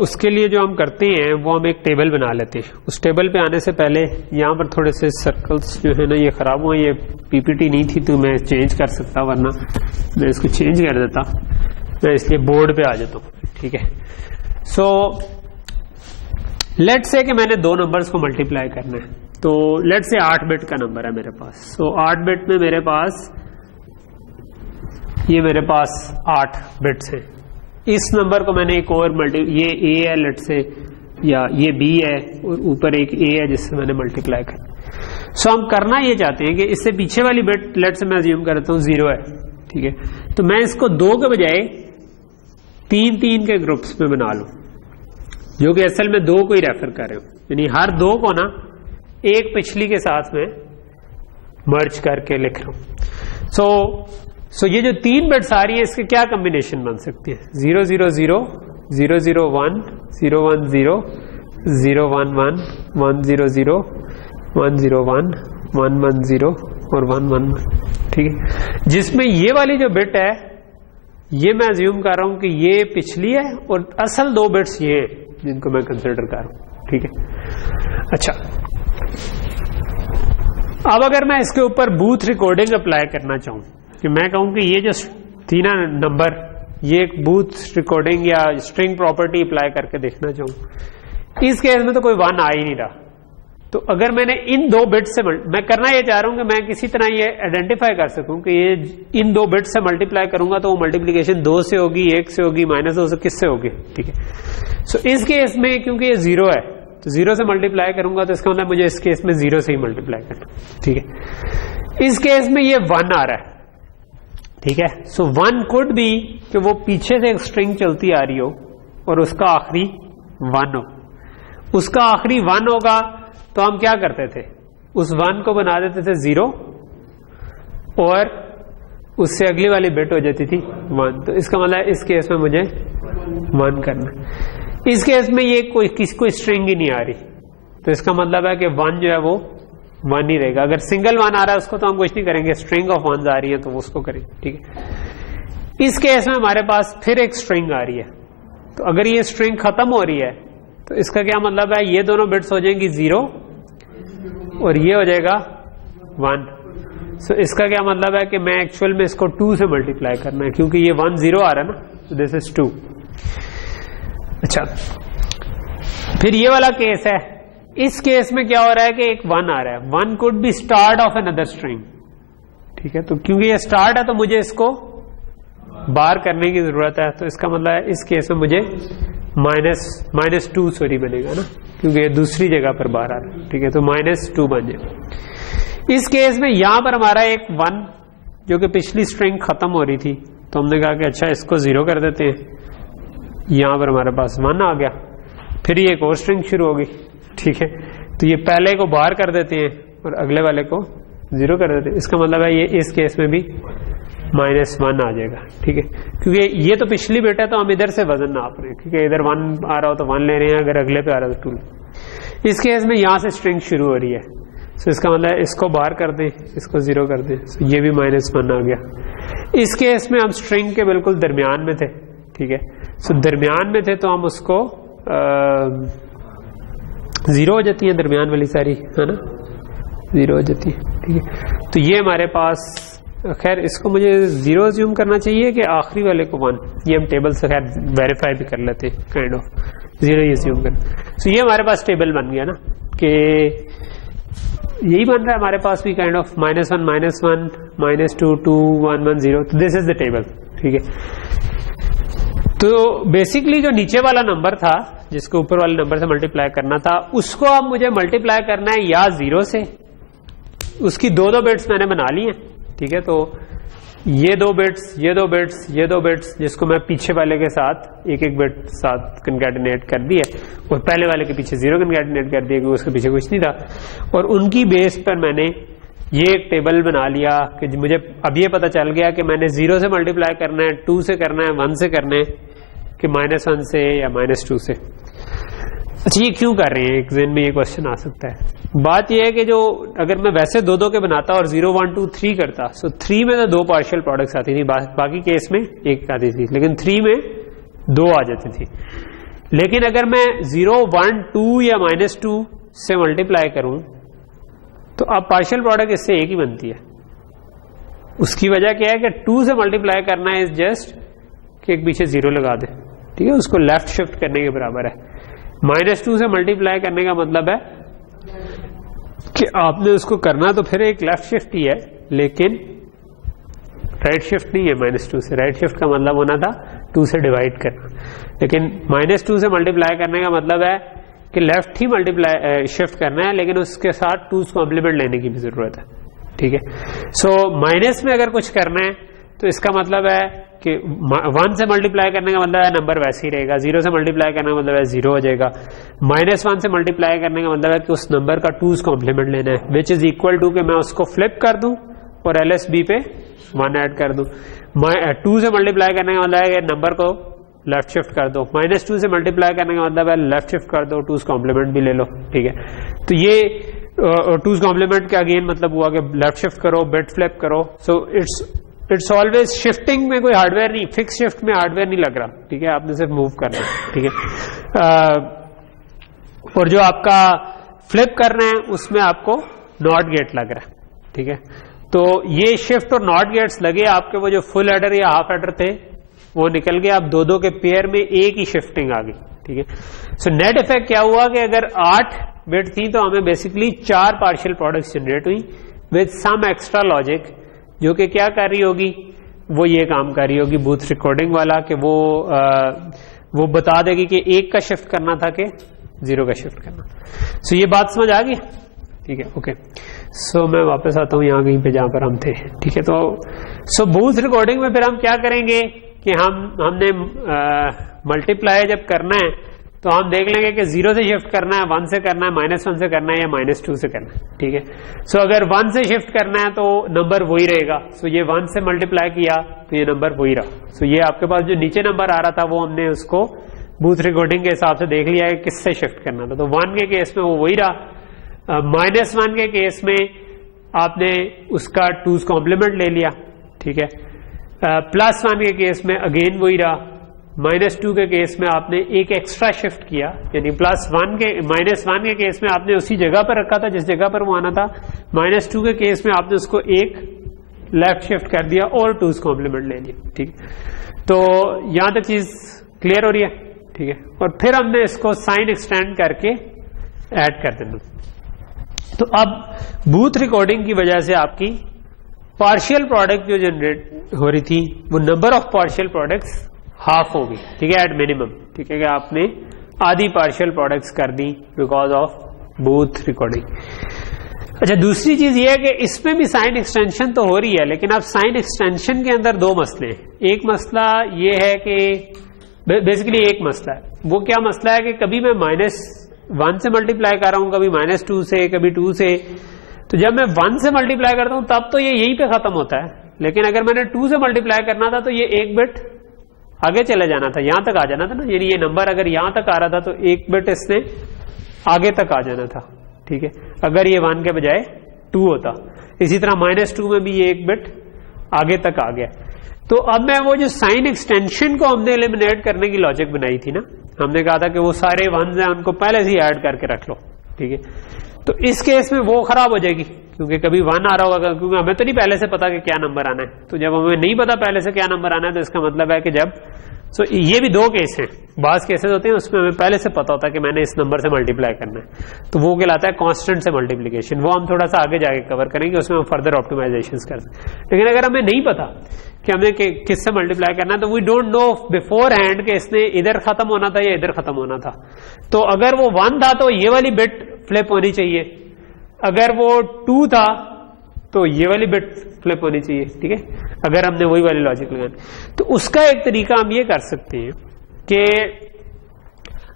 उसके लिए जो हम करते हैं वो हम एक टेबल बना लेते हैं। उस टेबल पे आने से पहले यहाँ पर थोड़े से सर्कल्स जो है ना ये खराब हुए, ये पीपीटी नहीं थी तो मैं चेंज कर सकता, वरना मैं इसको चेंज कर देता, मैं इसलिए बोर्ड पे आ जाता हूँ। ठीक है, सो लेट्स से कि मैंने दो नंबर्स को मल्टीप्लाई करना है, तो लेट्स से 8 बिट का नंबर है मेरे पास। सो 8 बिट में मेरे पास 8 बिट्स हैं। इस नंबर को मैंने एक और ये ए है लेट से, या ये बी है और ऊपर एक ए है जिससे मैंने मल्टीप्लाई कर। सो हम करना ये चाहते हैं कि इससे पीछे वाली बिट लेट से मैं अज्यूम करता हूँ 0 है। ठीक है, तो मैं इसको 2 के बजाय 3 के ग्रुप्स में बना लूं, जो कि असल में 2 को ही रेफर कर रहे हो, यानी हर 2 को ना एक पिछली के साथ में मर्ज करके लिख रहा हूं। सो ये जो 3 बिट्स आ रही है इसके क्या कॉम्बिनेशन बन सकती है, 0 0 0 0 0 1 0 1 0 0 1 1 1 0 0 1 0 1 1 1 0 और 1 1 1। ठीक है, जिसमें ये वाली जो बिट है ये मैं अज्यूम कर रहा हूं कि ये पिछली है और असल 2 बिट्स ये है जिनको मैं कंसिडर कर रहा हूं। ठीक है, अच्छा अब अगर मैं इसके ऊपर बूथ रिकॉर्डिंग अप्लाई करना चाहूं कि मैं कहूं कि ये जो 3 नंबर ये एक बूथ रिकॉर्डिंग या स्ट्रिंग प्रॉपर्टी अप्लाई करके देखना चाहूं, इस केस में तो कोई 1 आ ही नहीं रहा। तो अगर मैंने इन 2 बिट से मैं करना ये चाह रहा हूं कि मैं किसी तरह ये आइडेंटिफाई कर सकूं कि ये इन 2 बिट से मल्टीप्लाई करूंगा तो वो मल्टीप्लीकेशन 2 से होगी, 1 से होगी, -2 से किससे होगी। ठीक है, सो इस केस में क्योंकि ये 0 है तो 0 से मल्टीप्लाई करूंगा तो इसका मतलब मुझे इस केस में 0 से ही मल्टीप्लाई करना। ठीक है, इस केस में ये 1 आ रहा है। ठीक है, सो 1 कुड बी कि वो पीछे से एक स्ट्रिंग चलती आ रही हो और उसका आखिरी 1 हो। उसका आखिरी 1 होगा तो हम क्या करते थे, उस 1 को बना देते थे 0 और उससे अगली वाली बिट हो जाती थी 1। तो इसका मतलब इस केस में मुझे 1 करना। इस केस में ये किसी कोई स्ट्रिंग ही नहीं आ रही, तो इसका मतलब है कि 1 जो है वो 1 ही रहेगा। अगर सिंगल 1 आ रहा है उसको तो हम कुछ नहीं करेंगे, स्ट्रिंग ऑफ 1s आ रही है तो उसको करेंगे। ठीक है, इस केस में हमारे पास फिर एक स्ट्रिंग आ रही है, तो अगर ये स्ट्रिंग खत्म हो रही है तो इसका क्या मतलब है, ये दोनों बिट्स हो जाएंगी 0 और ये हो जाएगा 1। सो इसका क्या मतलब है कि मैं एक्चुअल में इसको 2 से मल्टीप्लाई करना है, क्योंकि ये 1 0 आ रहा है ना, तो दिस इज 2। अच्छा, फिर ये वाला केस है, इस केस में क्या हो रहा है कि एक 1 आ रहा है। 1 could be start of another string. ठीक है, तो क्योंकि ये स्टार्ट है तो मुझे इसको बार करने की जरूरत है, तो इसका मतलब है इस केस में मुझे -2 बनेगा ना, क्योंकि ये दूसरी जगह पर बार आ रहा है। ठीक है, तो -2 बन जाए। इस केस में यहां पर हमारा एक 1 जो कि पिछली स्ट्रिंग खत्म हो रही थी, तो हमने कहा कि अच्छा इसको 0 कर देते हैं, यहां पर हमारे पास 1 आ गया। फिर ये एक और स्ट्रिंग शुरू होगी, ठीक है। तो ये पहले को बाहर कर देते हैं और अगले वाले को 0 कर देते हैं। इसका मतलब है ये इस केस में भी -1 आ जाएगा, ठीक है। क्योंकि ये तो पिछली बेटा है तो हम इधर से वजन नाप रहे हैं, क्योंकि इधर 1 आ रहा हो तो 1 ले रहे हैं, अगर अगले पे आ रहा हो तो 2। इस केस में यहां से स्ट्रिंग शुरू हो रही है, तो इसका मतलब इसको बाहर कर दें, इसको 0 कर दें, तो ये भी -1 आ गया। इस केस में हम स्ट्रिंग के बिल्कुल दरमियान में थे, ठीक है। सो दरमियान में थे तो हम उसको 0 हो जाती है दरमियान वाली सारी, है ना, 0 हो जाती है, ठीक है। तो ये हमारे पास, खैर इसको मुझे 0 अज्यूम करना चाहिए कि आखिरी वाले को 1, ये हम टेबल से खैर वेरीफाई भी कर लेते हैं, काइंड ऑफ 0 ही अज्यूम कर। सो ये हमारे पास टेबल बन गया ना, कि यही बन रहा है हमारे पास भी काइंड ऑफ -1 -1 -2 2 1 1 0। तो दिस इज द टेबल, ठीक है। तो बेसिकली जो नीचे वाला नंबर था जिसको ऊपर वाले नंबर से मल्टीप्लाई करना था, उसको अब मुझे मल्टीप्लाई करना है या 0 से, उसकी 2 बिट्स मैंने बना ली हैं, ठीक है। तो ये 2 बिट्स, ये 2 बिट्स, ये 2 बिट्स, जिसको मैं पीछे वाले के साथ एक बिट साथ कंकैटिनेट कर दिया और पहले वाले के पीछे 0 कंकैटिनेट कर दिया, क्योंकि उसके पीछे कुछ नहीं था। और उनकी बेस पर मैंने ये एक टेबल बना लिया कि मुझे अब ये पता चल गया कि मैंने 0 से मल्टीप्लाई करना है, 2 से करना है, 1 से करना है, कि -1 से या -2 से। अच्छा, ये क्यों कर रहे हैं, एक दिन में ये क्वेश्चन आ सकता है। बात यह है कि जो अगर मैं वैसे 2 के बनाता और 0 1 2 3 करता, सो 3 में तो 2 पार्शियल प्रोडक्ट्स आती थी, बाकी केस में 1 आती थी, लेकिन 3 में 2 आ जाती थी। लेकिन अगर मैं 0 1 2 या -2 से मल्टीप्लाई करूं तो अब पार्शियल प्रोडक्ट इससे 1 ही बनती है। उसकी वजह क्या है कि 2 से मल्टीप्लाई करना है इज जस्ट कि एक पीछे 0 लगा दे, ठीक है, उसको लेफ्ट शिफ्ट करने के बराबर है। -2 से मल्टीप्लाई करने का मतलब है कि आपने उसको करना तो फिर एक लेफ्ट शिफ्ट ही है, लेकिन राइट शिफ्ट नहीं है। -2 से राइट शिफ्ट का मतलब होना था 2 से डिवाइड करना, लेकिन -2 से मल्टीप्लाई करने का मतलब है कि लेफ्ट ही मल्टीप्लाई शिफ्ट करना है, लेकिन उसके साथ 2's कॉम्प्लीमेंट लेने की भी जरूरत है, ठीक है। सो माइनस में अगर कुछ करना है तो इसका मतलब है कि 1 से मल्टीप्लाई करने का मतलब है नंबर वैसे ही रहेगा, 0 से मल्टीप्लाई करने का मतलब है 0 हो जाएगा, -1 से मल्टीप्लाई करने का मतलब है कि उस नंबर का 2's कॉम्प्लीमेंट लेना है, विच इज इक्वल टू कि मैं उसको फ्लिप कर दूं और LSB पे 1 ऐड कर दूं। 2 से मल्टीप्लाई करने का मतलब है कि नंबर को लेफ्ट शिफ्ट कर दो, -2 से मल्टीप्लाई करने का मतलब है लेफ्ट शिफ्ट कर दो, 2's कॉम्प्लीमेंट भी ले लो, ठीक है। तो ये 2's कॉम्प्लीमेंट का अगेन मतलब हुआ कि लेफ्ट शिफ्ट करो, बिट फ्लिप करो। सो इट्स ऑलवेज शिफ्टिंग में कोई हार्डवेयर नहीं, फिक्स शिफ्ट में हार्डवेयर नहीं लग रहा, ठीक है, आपने सिर्फ मूव करना है, ठीक है। और जो आपका फ्लिप करना है उसमें आपको नॉट गेट लग रहा है, ठीक है। तो ये शिफ्ट और नॉट गेट्स लगे आपके, वो जो फुल एडर या हाफ एडर थे वो निकल गए, आप 2 के पेयर में एक ही शिफ्टिंग आ गई, ठीक है। सो नेट इफेक्ट क्या हुआ कि अगर 8 बिट थी तो हमें बेसिकली 4 पार्शियल प्रोडक्ट्स जनरेट हुई विद सम एक्स्ट्रा लॉजिक, जो कि क्या कर रही होगी, वो ये काम कर रही होगी बूथ रिकॉर्डिंग वाला, कि वो बता देगी कि 1 का शिफ्ट करना था कि 0 का शिफ्ट करना। सो ये बात समझ आ गई, ठीक है, ओके। सो मैं वापस आता हूं यहां कहीं पे जहां पर हम थे, ठीक है। तो सो बूथ रिकॉर्डिंग में फिर हम क्या करेंगे कि हमने मल्टीप्लाई जब करना है तो हम देख लेंगे कि 0 से शिफ्ट करना है, 1 से करना है, -1 से करना है या -2 से करना है, ठीक है। सो अगर 1 से शिफ्ट करना है तो नंबर वही रहेगा, सो ये 1 से मल्टीप्लाई किया तो ये नंबर वही रहा। सो ये आपके पास जो नीचे नंबर आ रहा था वो हमने उसको बूथ रिकॉर्डिंग के हिसाब से देख लिया है किससे शिफ्ट करना था। तो 1 के केस में वो वही रहा, -1 के केस में आपने उसका 2's कॉम्प्लीमेंट ले लिया, ठीक है। +1 के केस में अगेन वही रहा, -2 के केस में आपने एक एक्स्ट्रा शिफ्ट किया, यानी -1 के केस में आपने उसी जगह पर रखा था जिस जगह पर वो आना था, -2 के केस में आपने उसको एक लेफ्ट शिफ्ट कर दिया और 2's कॉम्प्लीमेंट ले लिया, ठीक। तो यहां तक चीज क्लियर हो रही है, ठीक है। और फिर हमने इसको साइन एक्सटेंड करके ऐड कर देना। तो अब बूथ रिकॉर्डिंग की वजह से आपकी पार्शियल प्रोडक्ट जो जनरेट हो रही थी वो number of partial products half होगी, ठीक है, एट मिनिमम, ठीक है, कि आपने आधी पार्शियल प्रोडक्ट्स कर दी बिकॉज ऑफ बूथ रिकॉर्डिंग। अच्छा, दूसरी चीज ये है कि इसमें भी साइन एक्सटेंशन तो हो रही है, लेकिन अब साइन एक्सटेंशन के अंदर 2 मसले हैं। एक मसला ये है कि बेसिकली एक मसला है। वो क्या मसला है कि कभी मैं -1 से मल्टीप्लाई कर रहा हूं, कभी -2 से, कभी 2 से। तो जब मैं 1 से मल्टीप्लाई करता हूं तब तो ये यहीं पे खत्म होता है, लेकिन अगर मैंने 2 से मल्टीप्लाई करना था तो ये एक बिट आगे चले जाना था, यहां तक आ जाना था ना। यानी ये नंबर अगर यहां तक आ रहा था तो एक बिट इसने आगे तक आ जाना था, ठीक है, अगर ये 1 के बजाय 2 होता। इसी तरह -2 में भी ये एक बिट आगे तक आ गया। तो अब मैं वो जो साइन एक्सटेंशन को हमने एलिमिनेट करने की लॉजिक बनाई थी ना, हमने कहा था कि वो सारे 1s हैं उनको पहले से ही ऐड करके रख लो, ठीक है। तो इस केस में वो खराब हो जाएगी, क्योंकि कभी 1 आ रहा होगा, क्योंकि हमें तो नहीं पहले से पता कि क्या नंबर आना है। तो जब हमें नहीं पता पहले से क्या नंबर आना है, तो इसका मतलब है कि जब ये भी 2 केस हैं, बास केसेस होते हैं उसमें हमें पहले से पता होता है कि मैंने इस नंबर से मल्टीप्लाई करना है, तो वो कहलाता है कांस्टेंट से मल्टीप्लिकेशन। वो हम थोड़ा सा आगे जाके कवर करेंगे, उसमें हम फर्दर ऑप्टिमाइजेशन कर सकते हैं। लेकिन अगर हमें नहीं पता कि हमें किससे मल्टीप्लाई करना है, तो we don't know beforehand कि इसने इधर खत्म होना था या इधर खत्म होना था। तो अगर वो 1 था तो ये वाली बिट फ्लिप होनी चाहिए, अगर वो 2 था तो ये वाली बिट फ्लिप होनी चाहिए, ठीक है, अगर हमने वही वाली लॉजिक लगानी। तो उसका एक तरीका हम ये कर सकते हैं कि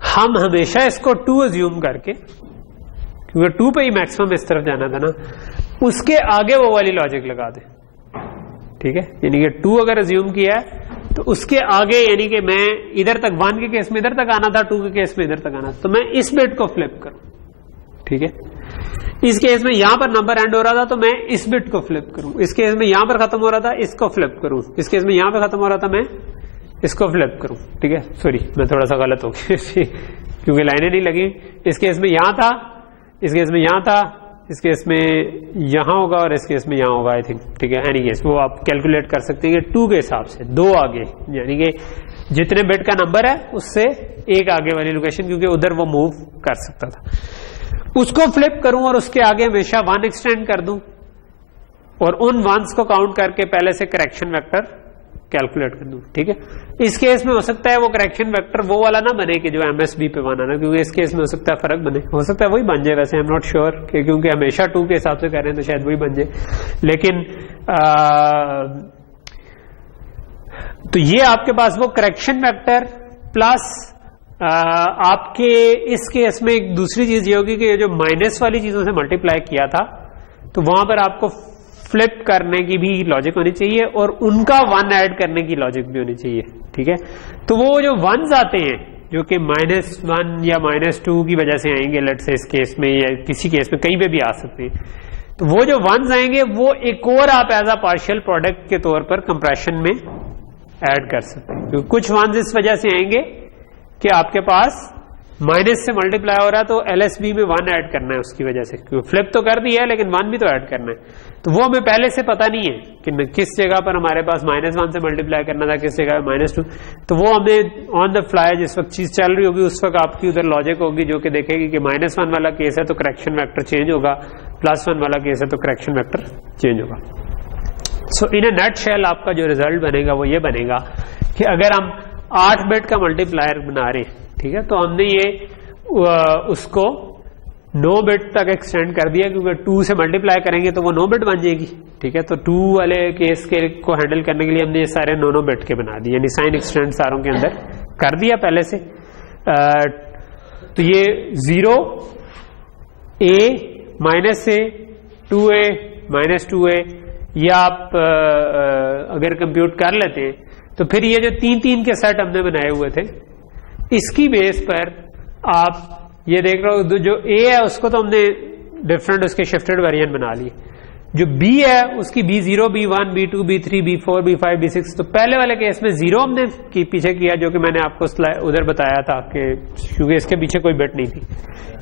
हम हमेशा इसको 2 अज्यूम करके, क्योंकि 2 पे ही मैक्सिमम इस तरफ जाना था ना, उसके आगे वो वाली लॉजिक लगा दें, ठीक है। यानी कि 2 अगर अज्यूम किया है तो उसके आगे, यानी कि मैं इधर तक 1 के केस में इधर तक आना था, 2 के केस में इधर तक आना था, तो मैं इस बिट को फ्लिप करूं, ठीक है। इस केस में यहां पर नंबर एंड हो रहा था तो मैं इस बिट को फ्लिप करूं, इस केस में यहां पर खत्म हो रहा था इसको फ्लिप करूं, इस केस में यहां पर खत्म हो रहा था मैं इसको फ्लिप करूं, ठीक है। सॉरी, मैं थोड़ा सा गलत हो गया क्योंकि लाइनें नहीं लगी। इस केस में यहां था, इस केस में यहां था, इस केस में यहां होगा और इस केस में यहां होगा, आई थिंक, ठीक है। एनी केस वो आप कैलकुलेट कर सकते हैं कि 2 के हिसाब से 2 आगे, यानी कि जितने बिट का नंबर है उससे एक आगे वाली लोकेशन, क्योंकि उधर वो मूव कर सकता था, उसको फ्लिप करूं और उसके आगे हमेशा 1 एक्सटेंड कर दूं और उन 1s को काउंट करके पहले से करेक्शन वेक्टर कैलकुलेट कर दूं, ठीक है। इस केस में हो सकता है वो करेक्शन वेक्टर वो वाला ना बने कि जो MSB पे 1 आना, क्योंकि इस केस में हो सकता है फर्क बने, हो सकता है वही बन जाए, वैसे आई एम नॉट श्योर, क्योंकि हमेशा 2 के हिसाब से कर रहे हैं तो शायद वही बन जाए। लेकिन तो ये आपके पास वो करेक्शन वेक्टर प्लस आपके इस केस में एक दूसरी चीज ये होगी कि जो माइनस वाली चीजों से मल्टीप्लाई किया था तो वहां पर आपको फ्लिप करने की भी लॉजिक होनी चाहिए और उनका 1 ऐड करने की लॉजिक भी होनी चाहिए, ठीक है। तो वो जो 1s आते हैं जो कि -1 या -2 की वजह से आएंगे, लेट्स से इस केस में या किसी केस में कहीं पे भी आ सकते हैं, तो वो जो 1s आएंगे वो एक और आप एज अ पार्शियल प्रोडक्ट के तौर पर कंप्रेशन में ऐड कर सकते हैं, क्योंकि कुछ 1s इस वजह से आएंगे कि आपके पास माइनस से मल्टीप्लाई हो रहा है तो LSB में 1 ऐड करना है उसकी वजह से, क्योंकि फ्लिप तो कर दिया है लेकिन 1 भी तो ऐड करना है। तो वो हमें पहले से पता नहीं है कि किस जगह पर हमारे पास -1 से मल्टीप्लाई करना था, किस जगह -2, तो वो हमें ऑन द फ्लाई जिस वक्त चीज चल रही होगी उस वक्त आपकी उधर लॉजिक होगी जो कि देखेगी कि -1 वाला केस है तो करेक्शन वेक्टर चेंज होगा, +1 वाला केस है तो करेक्शन वेक्टर चेंज होगा। सो इन ए नट शेल आपका जो रिजल्ट बनेगा वो ये बनेगा कि अगर हम 8 बिट का मल्टीप्लायर बना रहे हैं, ठीक है, तो हमने ये उसको 9 बिट तक एक्सटेंड कर दिया, क्योंकि 2 से मल्टीप्लाई करेंगे तो वो 9 बिट बन जाएगी, ठीक है। तो 2 वाले केस के को हैंडल करने के लिए हमने ये सारे 9 बिट के बना दिए, यानी साइन एक्सटेंड सारों के अंदर कर दिया पहले से। तो ये 0 A -A 2A -2A या आप अगर कंप्यूट कर लेते हैं तो फिर ये जो 3-3 के सेट हमने बनाए हुए थे इसकी बेस पर आप ये देख रहे हो जो A है उसको तो हमने डिफरेंट उसके शिफ्टेड वेरिएंट बना लिए, जो B है उसकी B0 B1 B2 B3 B4 B5 B6, तो पहले वाले केस में 0 हमने पीछे किया जो कि मैंने आपको उधर बताया था कि क्योंकि इसके पीछे कोई बिट नहीं थी।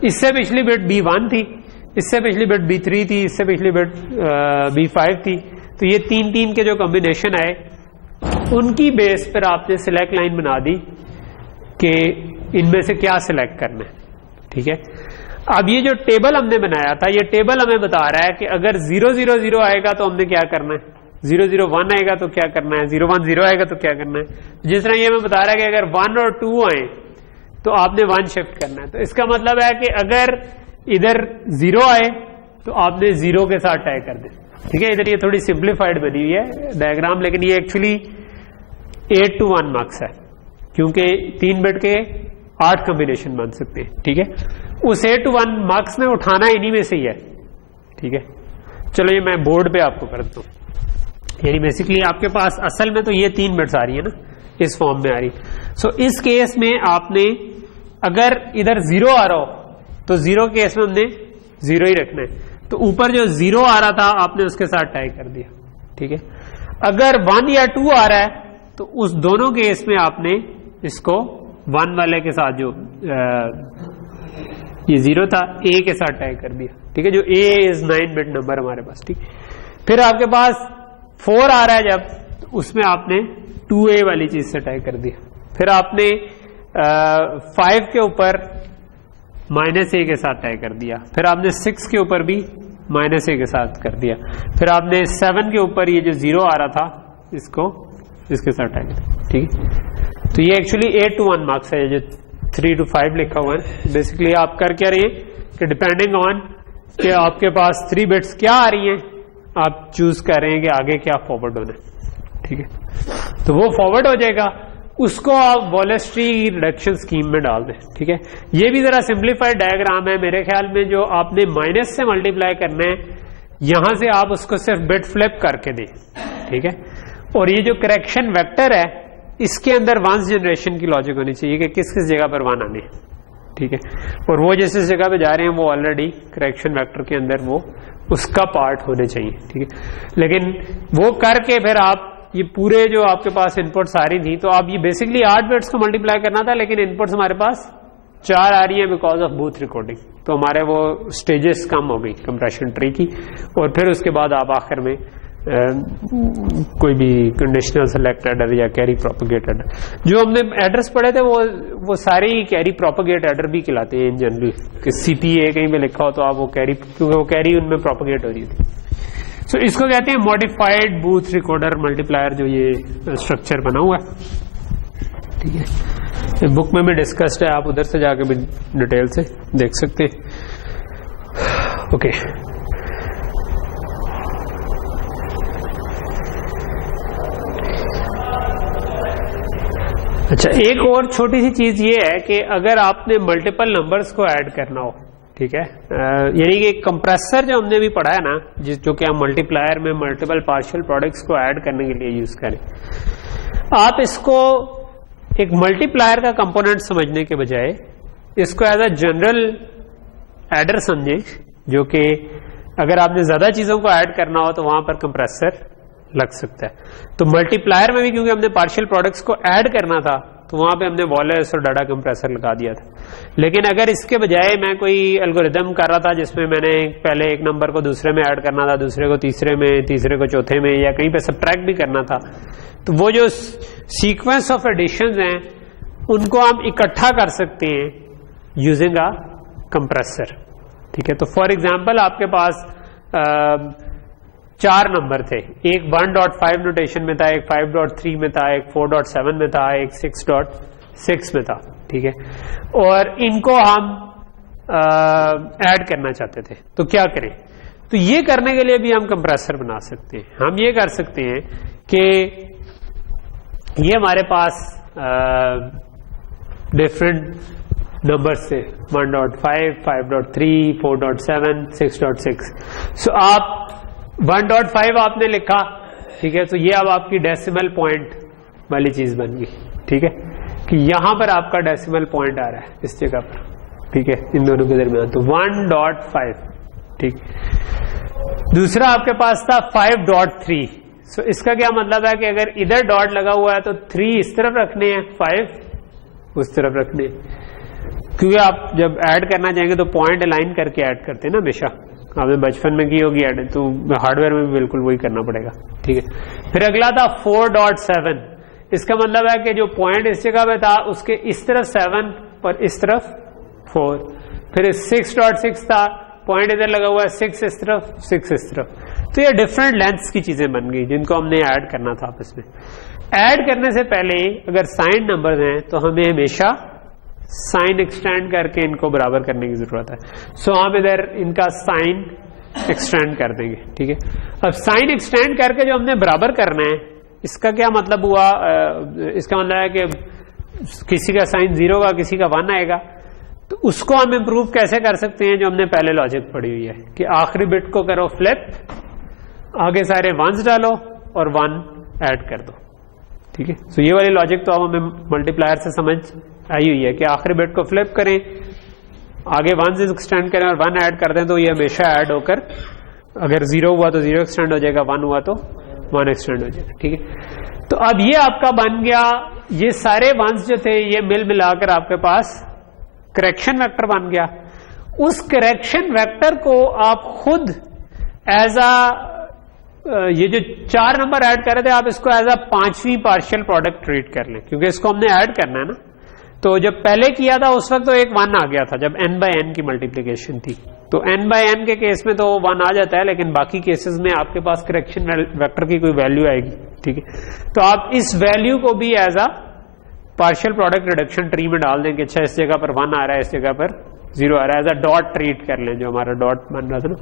इससे पिछली बिट B1 थी, इससे पिछली बिट B3 थी, इससे पिछली बिट B5 थी। तो ये 3-3 के जो कॉम्बिनेशन आए उनकी बेस पर आपने सिलेक्ट लाइन बना दी कि इनमें से क्या सिलेक्ट करना है, ठीक है। अब ये जो टेबल हमने बनाया था ये टेबल हमें बता रहा है कि अगर 0 0 0 आएगा तो हमने क्या करना है, 0 0 1 आएगा तो क्या करना है, 0 1 0 आएगा तो क्या करना है। जिस तरह ये हमें बता रहा है कि अगर 1 और 2 आए तो आपने 1 शिफ्ट करना है, तो इसका मतलब है कि अगर इधर 0 आए तो आपने 0 के साथ टाई कर दे, ठीक है। इधर ये थोड़ी सिंप्लीफाइड बनी हुई है डायग्राम, लेकिन ये एक्चुअली 8 to 1 मार्क्स है, क्योंकि 3 बिट के 8 कॉम्बिनेशन बन सकते हैं, ठीक है। उस 8 to 1 मार्क्स में उठाना इन्हीं में से ही है, ठीक है। चलो ये मैं बोर्ड पे आपको कर दूं, यानी बेसिकली आपके पास असल में तो ये 3 बिट्स आ रही है ना, इस फॉर्म में आ रही। सो इस केस में आपने अगर इधर 0 आ रहा हो तो 0 केस में हमने 0 ही रखना है, तो ऊपर जो 0 आ रहा था आपने उसके साथ टाई कर दिया, ठीक है। अगर 1 या 2 आ रहा है तो उस दोनों केस में आपने इसको 1 वाले के साथ जो ये 0 था A के साथ टाई कर दिया, ठीक है। जो A इज 9 बिट नंबर हमारे पास, ठीक। फिर आपके पास 4 आ रहा है जब, तो उसमें आपने 2A वाली चीज से टाई कर दिया। फिर आपने 5 के ऊपर -A के साथ टाई कर दिया। फिर आपने 6 के ऊपर भी -A के साथ कर दिया। फिर आपने 7 के ऊपर ये जो 0 आ रहा था इसको इसके साथ टाई कर दिया, ठीक है। तो ये एक्चुअली 8 to 1 मार्क्स है, जो 3 to 5 लिखा हुआ है। बेसिकली आप कर क्या रही है कि डिपेंडिंग ऑन कि आपके पास 3 बिट्स क्या आ रही हैं, आप चूज कर रहे हैं कि आगे क्या फॉरवर्ड होना है, ठीक है। तो वो फॉरवर्ड हो जाएगा, उसको आप वॉलेस्ट्री रिडक्शन स्कीम में डाल दें, ठीक है। ये भी जरा सिंप्लीफाइड डायग्राम है मेरे ख्याल में, जो आपने माइनस से मल्टीप्लाई करना है, यहां से आप उसको सिर्फ बिट फ्लिप करके दें, ठीक है। और ये जो करेक्शन वेक्टर है इसके अंदर 1 जनरेशन की लॉजिक होनी चाहिए कि किस किस जगह पर 1 आने, ठीक है। और वो जिस जगह पे जा रहे हैं वो ऑलरेडी करेक्शन वेक्टर के अंदर वो उसका पार्ट होने चाहिए, ठीक है। लेकिन वो करके फिर आप ये पूरे जो आपके पास इनपुट्स आ रही थी, तो आप ये बेसिकली 8 बिट्स को मल्टीप्लाई करना था, लेकिन इनपुट्स हमारे पास 4 आ रही है बिकॉज ऑफ बूथ रिकॉर्डिंग। तो हमारे वो स्टेजेस कम हो गई कंप्रेशन ट्री की, और फिर उसके बाद आप आखिर में कोई भी कंडीशनल सेलेक्ट एडर या कैरी प्रोपगेट एडर, जो हमने एड्रेस पढ़े थे वो सारे ही कैरी प्रोपगेट एडर भी कहलाते हैं इन जनरल, कि CTA कहीं पे लिखा हो तो आप वो कैरी, क्योंकि वो कैरी उनमें प्रोपगेट हो रही थी। सो इसको कहते हैं मॉडिफाइड बूथ रिकॉर्डर मल्टीप्लायर, जो ये स्ट्रक्चर बना हुआ है, ठीक है। बुक में भी डिस्कस्ड है, आप उधर से जाके भी डिटेल से देख सकते हैं, ओके। अच्छा, एक और छोटी सी चीज ये है कि अगर आपने मल्टीपल नंबर्स को ऐड करना हो, ठीक है, यानी कि कंप्रेसर जो हमने भी पढ़ा है ना, जो कि हम मल्टीप्लायर में मल्टीपल पार्शियल प्रोडक्ट्स को ऐड करने के लिए यूज करें, आप इसको एक मल्टीप्लायर का कंपोनेंट समझने के बजाय इसको एज अ जनरल एडर समझें, जो कि अगर आपने ज्यादा चीजों को ऐड करना हो तो वहां पर कंप्रेसर लग सकता है। तो मल्टीप्लायर में भी क्योंकि हमने पार्शियल प्रोडक्ट्स को ऐड करना था, तो वहां पे हमने वॉलेस और डाटा कंप्रेसर लगा दिया था। लेकिन अगर इसके बजाय मैं कोई एल्गोरिदम कर रहा था जिसमें मैंने पहले एक नंबर को दूसरे में ऐड करना था, दूसरे को तीसरे में, तीसरे को चौथे में, या कहीं पे सब्ट्रैक्ट भी करना था, तो वो जो सीक्वेंस ऑफ एडिशंस हैं उनको हम इकट्ठा कर सकते हैं यूजिंग अ कंप्रेसर, ठीक है। तो फॉर एग्जांपल आपके पास 4 नंबर थे, एक 1.5 नोटेशन में था, एक 5.3 में था, एक 4.7 में था, एक 6.6 में था, ठीक है। और इनको हम ऐड करना चाहते थे, तो क्या करें? तो ये करने के लिए भी हम कंप्रेसर बना सकते हैं। हम ये कर सकते हैं कि ये हमारे पास डिफरेंट नंबर्स थे, 1.5, 5.3, 4.7, 6.6। सो आप 1.5 आपने लिखा, ठीक है, तो ये अब आपकी डेसिमल पॉइंट वाली चीज बन गई, ठीक है, कि यहां पर आपका डेसिमल पॉइंट आ रहा है इस जगह पर, ठीक है, इन दोनों के दरमियान, तो 1.5, ठीक। दूसरा आपके पास था 5.3। सो इसका क्या मतलब है कि अगर इधर डॉट लगा हुआ है तो 3 इस तरफ रखने हैं, 5 उस तरफ रखने हैं, क्योंकि आप जब ऐड करना चाहेंगे तो पॉइंट अलाइन करके ऐड करते हैं ना हमेशा, आपने बचपन में की होगी ऐड, तो हार्डवेयर में भी बिल्कुल वही करना पड़ेगा, ठीक है। फिर अगला था 4.7। इसका मतलब है कि जो पॉइंट इस जगह पे था उसके इस तरफ 7 और इस तरफ 4। फिर 6.6 था, पॉइंट इधर लगा हुआ है, 6 इस तरफ, 6 इस तरफ। तो ये डिफरेंट लेंथ्स की चीजें बन गई जिनको हमने ऐड करना था आपस में। ऐड करने से पहले अगर साइन नंबर हैं तो हमें हमेशा साइन एक्सटेंड करके इनको बराबर करने की जरूरत है। सो हम इधर इनका साइन एक्सटेंड कर देंगे, ठीक है। अब साइन एक्सटेंड करके जो हमने बराबर करना है, इसका क्या मतलब हुआ? इसका मतलब है कि किसी का साइन 0 का, किसी का 1 आएगा, तो उसको हम इंप्रूव कैसे कर सकते हैं, जो हमने पहले लॉजिक पढ़ी हुई है कि आखिरी बिट को करो फ्लिप, आगे सारे 1s डालो और 1 ऐड कर दो, ठीक है। तो ये वाली लॉजिक तो अब हमें मल्टीप्लायर से समझ आई हुई है कि आखिरी बिट को फ्लिप करें, आगे 1 एक्सटेंड करें और 1 ऐड कर दें, तो ये हमेशा ऐड होकर अगर 0 हुआ तो 0 एक्सटेंड हो जाएगा, 1 हुआ तो 1 एक्सटेंड हो जाएगा, ठीक है। तो अब ये आपका बन गया, ये सारे 1s जो थे ये मिल मिलाकर आपके पास करेक्शन वेक्टर बन गया। उस करेक्शन वेक्टर को आप खुद एज ये जो 4 नंबर ऐड कर रहे थे, आप इसको एज 5वीं पार्शियल प्रोडक्ट ट्रीट कर लें, क्योंकि इसको हमने ऐड करना है ना। तो जब पहले किया था उस वक्त तो एक 1 आ गया था जब n बाय n की मल्टीप्लीकेशन थी, तो n बाय n के केस में तो 1 आ जाता है, लेकिन बाकी केसेस में आपके पास करेक्शन वेक्टर की कोई वैल्यू आएगी, ठीक है। तो आप इस वैल्यू को भी as partial product reduction tree में डाल देंगे, अच्छा इस जगह पर 1 आ रहा है, इस जगह पर 0 आ रहा है, एज डॉट ट्रीट कर लें, जो हमारा डॉट बन रहा था ना,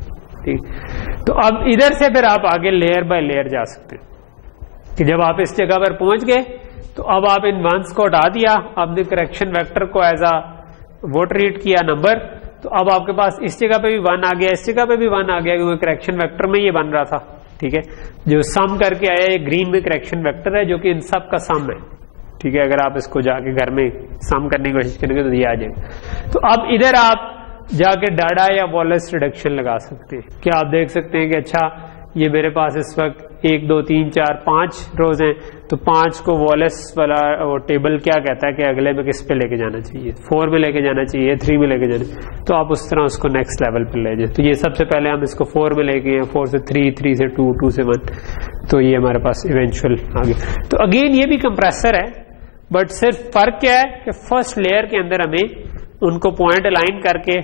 ठीक। तो अब इधर से फिर आप आगे लेयर बाय लेयर जा सकते हैं कि जब आप इस जगह पर पहुंच गए तो अब आप इन 1s को हटा दिया, आपने करेक्शन वेक्टर को एज वो ट्रीट किया नंबर, तो अब आपके पास इस जगह पे भी 1 आ गया, इस जगह पे भी 1 आ गया, क्योंकि करेक्शन वेक्टर में ये बन रहा था, ठीक है। जो सम करके आया ये ग्रीन में करेक्शन वेक्टर है, जो कि इन सब का सम है, ठीक है। अगर आप इसको जाके घर में सम करने की कोशिश करेंगे तो ये आ जाएगा। तो अब इधर आप जाके डाटा या वॉलेस रिडक्शन लगा सकते हैं, क्या आप देख सकते हैं कि अच्छा ये मेरे पास इस वक्त 1 2 3 4 5 रोज हैं, तो 5 को वॉलेस वाला वो टेबल क्या कहता है कि अगले में किस पे लेके जाना चाहिए, 4 में लेके जाना चाहिए, 3 में लेके जाना चाहिए, तो आप उस तरह उसको नेक्स्ट लेवल पे ले जाए। तो ये सबसे पहले हम इसको 4 में लेके गए, 4 से 3, 3 से 2, 2 से 1, तो ये हमारे पास इवेंचुअल आ गया। तो अगेन ये भी कंप्रेसर है, बट सिर्फ फर्क क्या है कि फर्स्ट लेयर के अंदर हमें उनको पॉइंट अलाइन करके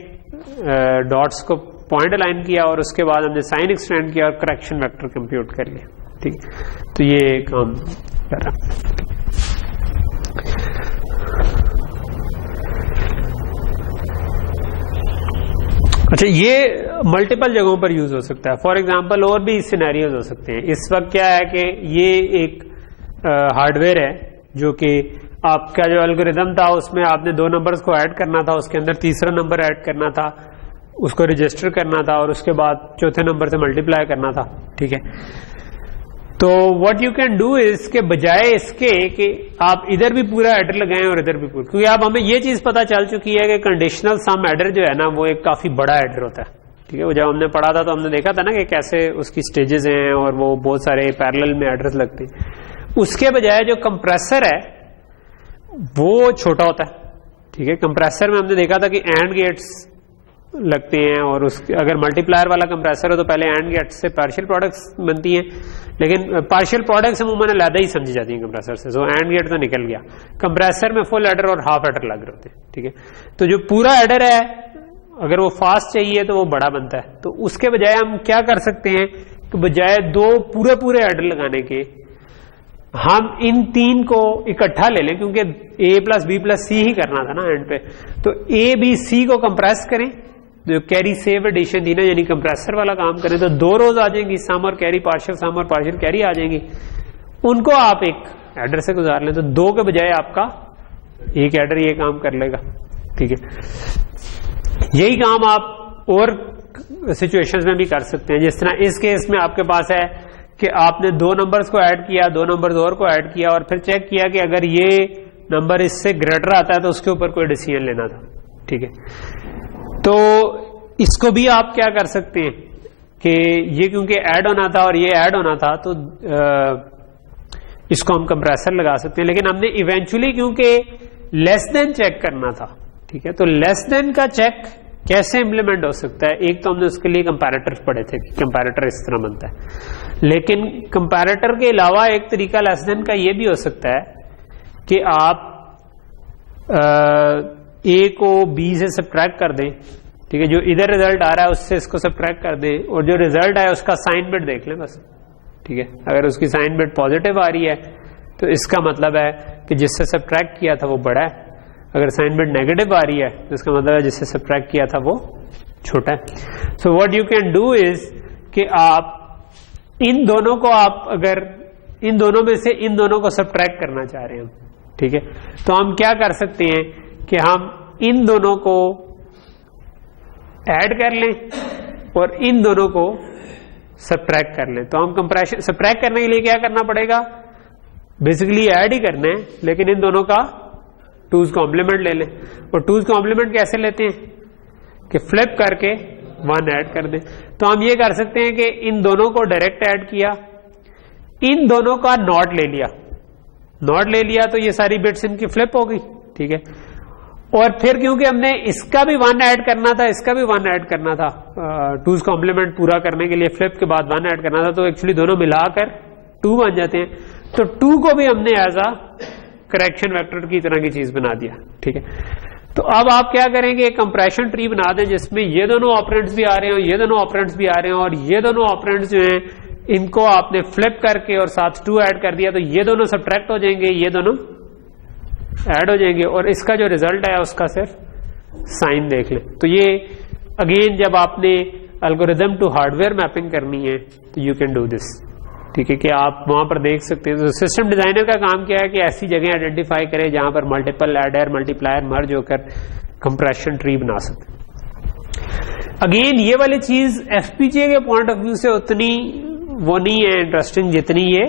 डॉट्स को पॉइंट अलाइन किया और उसके बाद हमने साइन एक्सटेंड किया और करेक्शन वेक्टर कंप्यूट कर लिया, ठीक। तो ये काम कर रहा। अच्छा, ये मल्टीपल जगहों पर यूज हो सकता है। फॉर एग्जांपल और भी सिनेरियोज हो सकते हैं। इस वक्त क्या है कि ये एक हार्डवेयर है जो कि आपका जो एल्गोरिथम था उसमें आपने 2 नंबर्स को ऐड करना था, उसके अंदर तीसरा नंबर ऐड करना था, उसको रजिस्टर करना था और उसके बाद चौथे नंबर से मल्टीप्लाई करना था, ठीक है। तो what you can do is के बजाय इसके कि आप इधर भी पूरा एडर लगाएं और इधर भी पूरा, क्योंकि आप हमें ये चीज पता चल चुकी है कि कंडीशनल सम एडर जो है ना वो एक काफी बड़ा एडर होता है, ठीक है। वो जब हमने पढ़ा था तो हमने देखा था ना कि कैसे उसकी स्टेजेस हैं और वो बहुत सारे पैरेलल में एडर्स लगते हैं। उसके बजाय जो कंप्रेसर है वो छोटा होता है, ठीक है। कंप्रेसर में हमने देखा था कि एंड गेट्स लगते हैं और उसके अगर मल्टीप्लायर वाला कंप्रेसर हो तो पहले एंड गेट्स से पार्शियल प्रोडक्ट्स बनती हैं, लेकिन पार्शियल प्रोडक्ट्स अमूमन अलग ही समझी जाती हैं कंप्रेसर से। सो एंड गेट तो निकल गया, कंप्रेसर में फुल एडर और हाफ एडर लग रहे होते हैं, ठीक है। तो जो पूरा एडर है अगर वो फास्ट चाहिए तो वो बड़ा बनता है। तो उसके बजाय हम क्या कर सकते हैं कि बजाय 2 पूरे एडर लगाने के हम इन 3 को इकट्ठा ले लें, क्योंकि a प्लस बी प्लस सी ही करना था ना एंड पे। तो a b c को कंप्रेस करें, जो कैरी सेव एडिशन थी ना, यानी कंप्रेसर वाला काम करें, तो 2 रोज आ जाएंगी, सम और कैरी, पार्शियल सम और पार्शियल कैरी आ जाएंगी। उनको आप एक एडर से गुजार लें तो 2 के बजाय आपका एक एडर ये काम कर लेगा, ठीक है। यही काम आप और सिचुएशंस में भी कर सकते हैं। जिस तरह इस केस में आपके पास है कि आपने 2 नंबर्स को ऐड किया, 2 नंबर्स और को ऐड किया और फिर चेक किया कि अगर ये नंबर इससे ग्रेटर आता है तो उसके ऊपर कोई डिसीजन लेना था, ठीक है। तो इसको भी आप क्या कर सकते हैं कि ये क्योंकि ऐड होना था और ये ऐड होना था तो इसको हम कंप्रेसर लगा सकते हैं, लेकिन हमने इवेंचुअली क्योंकि लेस देन चेक करना था, ठीक है। तो लेस देन का चेक कैसे इंप्लीमेंट हो सकता है, एक तो हमने उसके लिए कंपैरेटर पढ़े थे कि कंपैरेटर इस तरह बनता है, लेकिन कंपैरेटर के अलावा एक तरीका लेस देन का ये भी हो सकता है कि आप ए को बी से सब्ट्रैक्ट कर दें, ठीक है। जो इधर रिजल्ट आ रहा है उससे इसको सब्ट्रैक्ट कर दें और जो रिजल्ट आया उसका साइन बिट देख लें बस, ठीक है। अगर उसकी साइन बिट पॉजिटिव आ रही है तो इसका मतलब है कि जिससे सब्ट्रैक्ट किया था वो बड़ा है, अगर साइन बिट नेगेटिव आ रही है तो इसका मतलब है जिससे सब्ट्रैक्ट किया था वो छोटा है। So what you can do is कि आप इन दोनों को, आप अगर इन दोनों में से इन दोनों को सब्ट्रैक्ट करना चाह रहे हैं, ठीक है। तो हम क्या कर सकते हैं कि हम इन दोनों को ऐड कर लें और इन दोनों को सब्ट्रैक्ट कर लें। तो हम कंप्रेशन सब्ट्रैक्ट करने के लिए क्या करना पड़ेगा, बेसिकली ऐड ही करना है, लेकिन इन दोनों का 2's कॉम्प्लीमेंट ले लें। और 2's कॉम्प्लीमेंट कैसे लेते हैं कि फ्लिप करके 1 ऐड कर दें। तो हम ये कर सकते हैं कि इन दोनों को डायरेक्ट ऐड किया, इन दोनों का नॉट ले लिया, नॉट ले लिया तो ये सारी बिट्स इनकी फ्लिप हो गई, ठीक है। और फिर क्योंकि हमने इसका भी 1 ऐड करना था, इसका भी 1 ऐड करना था, 2's कॉम्प्लीमेंट पूरा करने के लिए फ्लिप के बाद 1 ऐड करना था, तो एक्चुअली दोनों मिलाकर 2 बन जाते हैं। तो 2 को भी हमने एज अ करेक्शन वेक्टर की तरह की चीज बना दिया, ठीक है। तो अब आप क्या करेंगे, एक कंप्रेशन ट्री बना दें जिसमें ये दोनों ऑपरेंड्स भी आ रहे हो, ये दोनों ऑपरेंड्स भी आ रहे हो, और ये दोनों ऑपरेंड्स जो हैं इनको आपने फ्लिप करके और साथ 2 ऐड कर दिया, तो ये दोनों सब्ट्रैक्ट हो जाएंगे, ये दोनों ऐड हो जाएंगे, और इसका जो रिजल्ट है उसका सिर्फ साइन देख लें। तो ये अगेन जब आपने एल्गोरिथम टू हार्डवेयर मैपिंग करनी है तो यू कैन डू दिस, ठीक है, कि आप वहां पर देख सकते हैं। तो सिस्टम डिजाइनर का काम क्या है कि ऐसी जगह आइडेंटिफाई करे जहां पर मल्टीपल एडर मल्टीप्लायर मर्ज होकर कंप्रेशन ट्री बना सकते। अगेन ये वाली चीज एफपीजीए के पॉइंट ऑफ व्यू से उतनी वो नहीं है इंटरेस्टिंग जितनी ये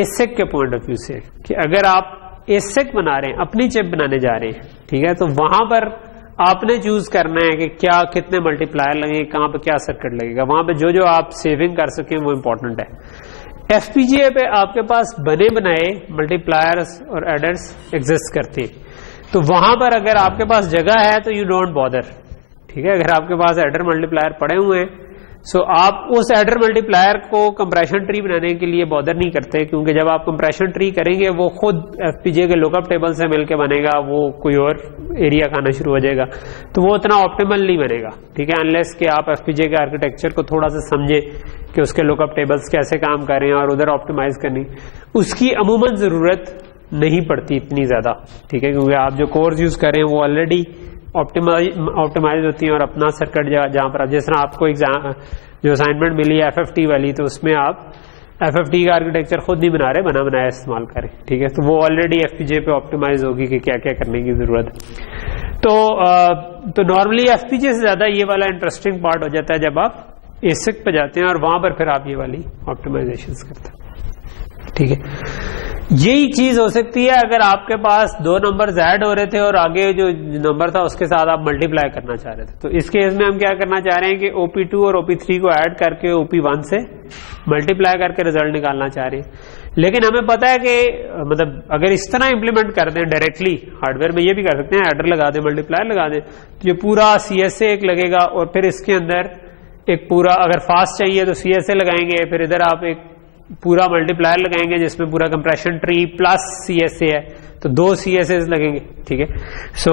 एसिक के पॉइंट ऑफ व्यू से, कि अगर आप एसिक बना रहे हैं, अपनी चिप बनाने जा रहे हैं, ठीक है, तो वहां पर आपने चूज करना है कि क्या कितने मल्टीप्लायर लगेंगे, कहां पे क्या सर्किट लगेगा, वहां पे जो जो आप सेविंग कर सकें वो इंपॉर्टेंट है। एफपीजीए पे आपके पास बने बनाए मल्टीप्लायर्स और एडर्स एग्जिस्ट करते हैं, तो वहां पर अगर आपके पास जगह है तो यू डोंट बॉदर, ठीक है। अगर आपके पास एडर मल्टीप्लायर पड़े हुए हैं सो आप उस एडर मल्टीप्लायर को कंप्रेशन ट्री बनाने के लिए बॉदर नहीं करते, क्योंकि जब आप कंप्रेशन ट्री करेंगे वो खुद एफपीजीए के लुकअप टेबल से मिलकर बनेगा, वो कोई और एरिया खाना शुरू हो जाएगा, तो वो उतना ऑप्टिमल नहीं बनेगा, ठीक है, अनलेस कि आप एफपीजीए के आर्किटेक्चर को थोड़ा सा समझे कि उसके लुकअप टेबल्स कैसे काम कर रहे हैं और उधर ऑप्टिमाइज करनी, उसकी अमूमन जरूरत नहीं पड़ती इतनी ज्यादा, ठीक है, क्योंकि आप जो कोर्स यूज कर रहे हैं वो ऑलरेडी ऑप्टिमाइज होती है, और अपना सर्किट जहां पर जिस तरह आपको एग्जाम जो असाइनमेंट मिली है एफएफटी वाली, तो उसमें आप एफएफटी का आर्किटेक्चर खुद नहीं बना रहे, बना बनाया इस्तेमाल करें, ठीक है, तो वो ऑलरेडी एफपीजीए पे ऑप्टिमाइज होगी कि क्या क्या करने की जरूरत है। तो नॉर्मली एफपीजीए से ज्यादा ये वाला इंटरेस्टिंग पार्ट हो जाता है जब आप एसिक पे जाते हैं और वहां पर फिर आप ये वाली ऑप्टिमाइजेशन करते हैं, ठीक है। यही चीज हो सकती है अगर आपके पास 2 नंबर ऐड हो रहे थे और आगे जो नंबर था उसके साथ आप मल्टीप्लाई करना चाह रहे थे, तो इस केस में हम क्या करना चाह रहे हैं कि OP2 और OP3 को ऐड करके OP1 से मल्टीप्लाई करके रिजल्ट निकालना चाह रहे हैं। लेकिन हमें पता है कि मतलब अगर इस तरह इंप्लीमेंट कर दें डायरेक्टली हार्डवेयर में, ये भी कर सकते हैं, एडर लगा दें मल्टीप्लायर लगा दें, तो ये पूरा CSA एक लगेगा और फिर इसके अंदर एक पूरा, अगर फास्ट चाहिए तो CSA लगाएंगे, फिर इधर आप एक पूरा मल्टीप्लायर लगाएंगे जिसमें पूरा कंप्रेशन ट्री प्लस CSA है, तो 2 CSAs लगेंगे, ठीक है। सो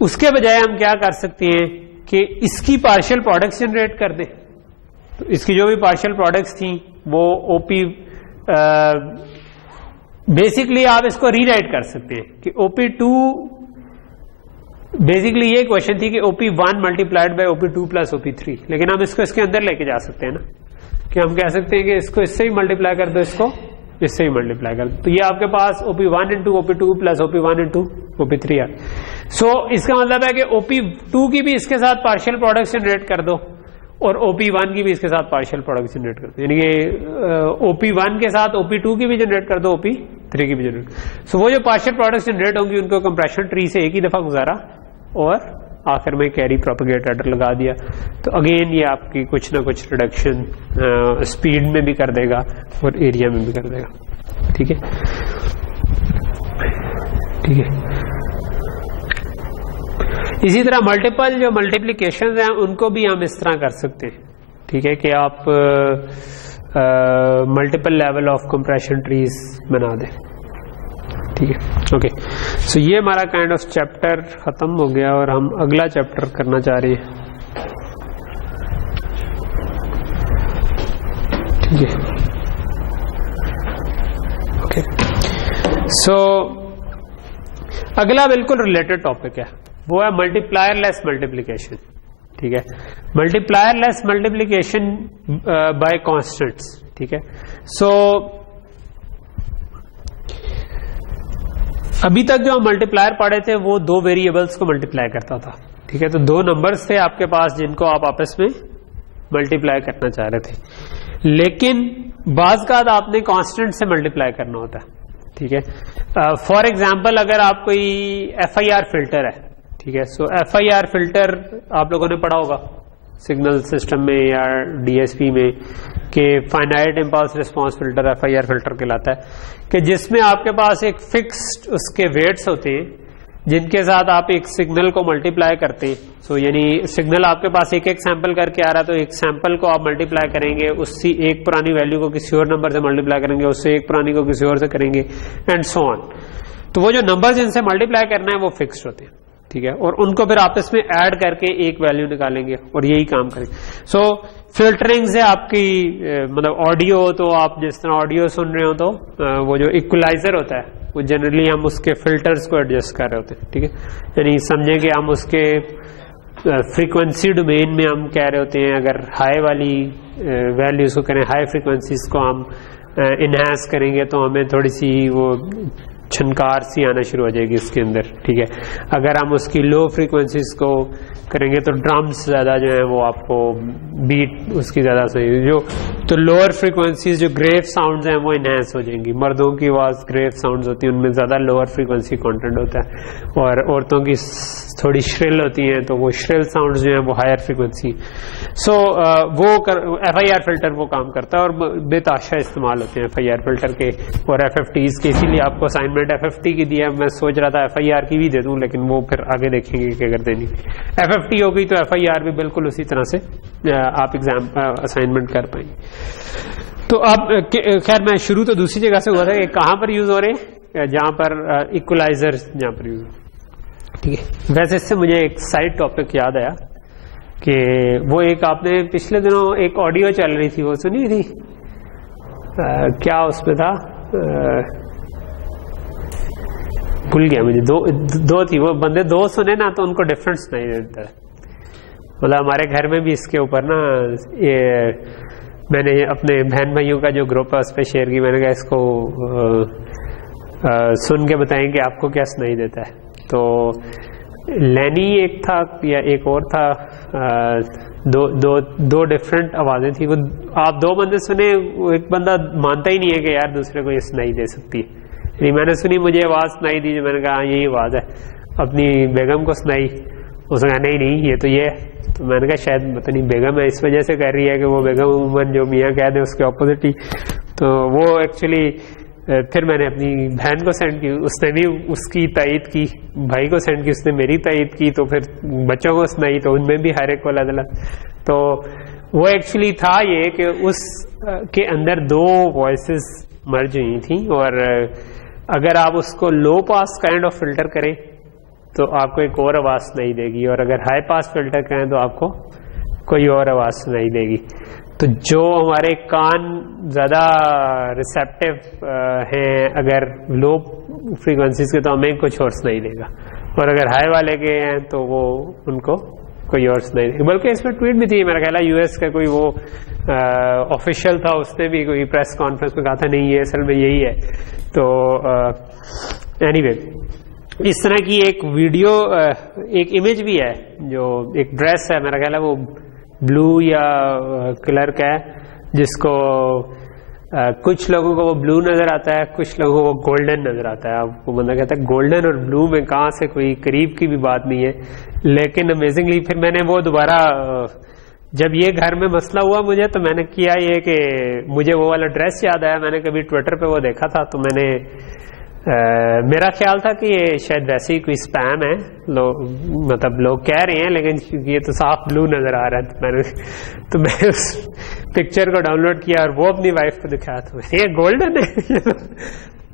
उसके बजाय हम क्या कर सकते हैं कि इसकी पार्शियल प्रोडक्ट्स जनरेट कर दें, तो इसकी जो भी पार्शियल प्रोडक्ट्स थी वो OP बेसिकली आप इसको रीराइट कर सकते हैं कि OP2 बेसिकली ये क्वेश्चन थी कि OP1 multiplied by OP2 plus OP3, लेकिन हम इसको इसके अंदर लेके जा सकते हैं ना, कि हम कह सकते हैं कि इसको इससे ही मल्टीप्लाई कर दो, इसको इससे ही मल्टीप्लाई कर दो, तो ये आपके पास OP1 into OP2 plus OP1 into OP3 है। सो इसका मतलब है कि OP2 की भी इसके साथ पार्शियल प्रोडक्ट जनरेट कर दो और OP1 की भी इसके साथ पार्शियल प्रोडक्ट जनरेट कर दो, यानी कि OP1 के साथ OP2 की भी जनरेट कर दो, OP3 की भी जनरेट। सो वो जो पार्शियल प्रोडक्ट जनरेट होंगी उनको कंप्रेशन ट्री से एक ही दफा गुजारा और आखिर में कैरी प्रोपेगेट एडर लगा दिया, तो अगेन ये आपकी कुछ ना कुछ रिडक्शन स्पीड में भी कर देगा और एरिया में भी कर देगा, ठीक है, ठीक है। इसी तरह मल्टीपल जो मल्टीप्लिकेशन हैं उनको भी हम इस तरह कर सकते हैं, ठीक है, कि आप multiple level of compression trees बना दें, ठीक है, ओके। सो ये हमारा काइंड ऑफ चैप्टर खत्म हो गया और हम अगला चैप्टर करना चाह रहे हैं, ठीक है, ओके। सो अगला बिल्कुल रिलेटेड टॉपिक है, वो है मल्टीप्लायर लेस मल्टीप्लिकेशन, ठीक है, multiplier less multiplication bye constants, ठीक है। सो अभी तक जो हम मल्टीप्लायर पढ़े थे वो दो वेरिएबल्स को मल्टीप्लाई करता था, ठीक है। तो दो नंबर्स थे आपके पास जिनको आप आपस में मल्टीप्लाई करना चाह रहे थे, लेकिन बाज़ का आपने कांस्टेंट से मल्टीप्लाई करना होता है, ठीक है। फॉर एग्जांपल अगर आप कोई FIR फिल्टर है, ठीक है, सो FIR फिल्टर आप लोगों ने पढ़ा होगा सिग्नल सिस्टम में या DSP में कि finite impulse response filter FIR filter कहलाता है, कि जिसमें आपके पास एक फिक्स्ड उसके वेट्स होते हैं जिनके साथ आप एक सिग्नल को मल्टीप्लाई करते हैं। सो यानी सिग्नल आपके पास एक एक सैंपल करके आ रहा है, तो एक सैंपल को आप मल्टीप्लाई करेंगे, उससे एक पुरानी वैल्यू को किसी और नंबर से मल्टीप्लाई करेंगे, उससे एक पुरानी को किसी और से करेंगे, एंड सो ऑन। तो वो जो नंबर जिनसे मल्टीप्लाई करना है वो फिक्स्ड होते हैं, ठीक है, और उनको फिर आपस में ऐड करके एक वैल्यू निकालेंगे और यही काम करेंगे। सो फिल्टरिंग से आपकी मतलब ऑडियो, तो आप जिस तरह ऑडियो सुन रहे हो तो वो जो इक्वलाइजर होता है वो जनरली हम उसके फिल्टर्स को एडजस्ट कर रहे होते हैं, ठीक है। यानी समझे कि हम उसके फ्रीक्वेंसी डोमेन में हम कह रहे होते हैं, अगर हाई वाली वैल्यूज को करें, हाई फ्रीक्वेंसीज को हम इनहेंस करेंगे तो हमें थोड़ी सी वो छनकार सी आना शुरू हो जाएगी उसके अंदर, ठीक है। अगर हम उसकी लो फ्रीक्वेंसीज को करेंगे तो ड्रम्स ज्यादा जो है वो आपको बीट उसकी ज्यादा सही जो, तो लोअर फ्रीक्वेंसीज जो ग्रेव साउंड्स हैं वो इनहेंस हो जाएंगी। मर्दों की आवाज ग्रेव साउंड्स होती है, उनमें ज्यादा लोअर फ्रीक्वेंसी कंटेंट होता है, और औरतों की थोड़ी श्रिल होती हैं तो वो श्रिल साउंड्स जो है वो हायर फ्रीक्वेंसी। सो वो FIR फिल्टर वो काम करता है और बेताशा इस्तेमाल होते हैं FIR फिल्टर के और FFTs के, इसीलिए आपको असाइनमेंट FFT की दिया। मैं सोच रहा था FIR की भी दे दूं, लेकिन वो फिर आगे देखेंगे कि अगर देनी FFT हो गई तो FIR भी बिल्कुल उसी तरह से आप एग्जाम असाइनमेंट कर पाएंगे। तो अब खैर मैं शुरू तो दूसरी जगह से हुआ था कि कहाँ पर यूज हो रहे हैं, जहाँ पर इक्वलाइजर जहाँ पर यूज, ठीक है। वैसे इससे मुझे एक साइड टॉपिक याद आया कि वो एक आपने पिछले दिनों एक ऑडियो चल रही थी, वो सुनी थी, क्या उसमें था, भूल गया मुझे, दो थी वो बंदे, दो सुने ना तो उनको डिफरेंस नहीं देता। मतलब हमारे घर में भी इसके ऊपर ना ये मैंने अपने बहन भाइयों का जो ग्रुप है उस पर शेयर की, मैंने कहा इसको सुन के बताएं कि आपको क्या सुनाई देता है। तो लैनी एक था या एक और था, दो डिफरेंट आवाजें थी, वो आप दो बंदे सुने, वो एक बंदा मानता ही नहीं है कि यार दूसरे को ये सुनाई दे सकती है। मैंने सुनी, मुझे आवाज सुनाई दी, मैंने कहा यही आवाज है, अपनी बेगम को सुनाई, उसने कहा नहीं नहीं ये तो ये है। तो मैंने कहा शायद पता नहीं बेगम है इस वजह से कर रही है कि वो बेगम उमन जो मियाँ कह दे उसके ऑपोजिट ही। तो वो एक्चुअली फिर मैंने अपनी बहन को सेंड की, उसने भी उसकी तायद की, भाई को सेंड की, उसने मेरी तायद की, तो फिर बच्चों को सुनाई तो उनमें भी हर एक को अलग अलग। तो वो एक्चुअली था ये कि उस के अंदर दो वॉइसेस मर्ज हुई थी, और अगर आप उसको लो पास काइंड ऑफ फिल्टर करें तो आपको एक और आवाज सुनाई देगी, और अगर हाई पास फिल्टर करें तो आपको कोई और आवाज सुनाई देगी। तो जो हमारे कान ज्यादा रिसेप्टिव हैं अगर लो फ्रीक्वेंसीज के तो हमें कुछ और सुनाई देगा, और अगर हाई वाले के हैं तो वो उनको कोई और सुनाई देगा। बल्कि इसमें ट्वीट भी थी, मेरा ख्याल है US का कोई वो ऑफिशियल था, उसने भी कोई प्रेस कॉन्फ्रेंस में कहा था नहीं ये असल में यही है। तो एनीवे इस तरह की एक वीडियो, एक इमेज भी है, जो एक ड्रेस है, मेरा ख्याल है वो ब्लू या कलर का है, जिसको कुछ लोगों को वो ब्लू नजर आता है, कुछ लोगों को वो गोल्डन नजर आता है। आपको बंदा कहता है गोल्डन और ब्लू में कहाँ से कोई करीब की भी बात नहीं है। लेकिन अमेजिंगली फिर मैंने वो दोबारा, जब ये घर में मसला हुआ मुझे, तो मैंने किया ये कि मुझे वो वाला ड्रेस याद आया, मैंने कभी ट्विटर पे वो देखा था, तो मैंने मेरा ख्याल था कि ये शायद वैसे ही कोई स्पैम है, मतलब लोग कह रहे हैं, लेकिन ये तो साफ ब्लू नजर आ रहा है। तो मैं उस पिक्चर को डाउनलोड किया और वो अपनी वाइफ को दिखाया, तो ये गोल्डन है।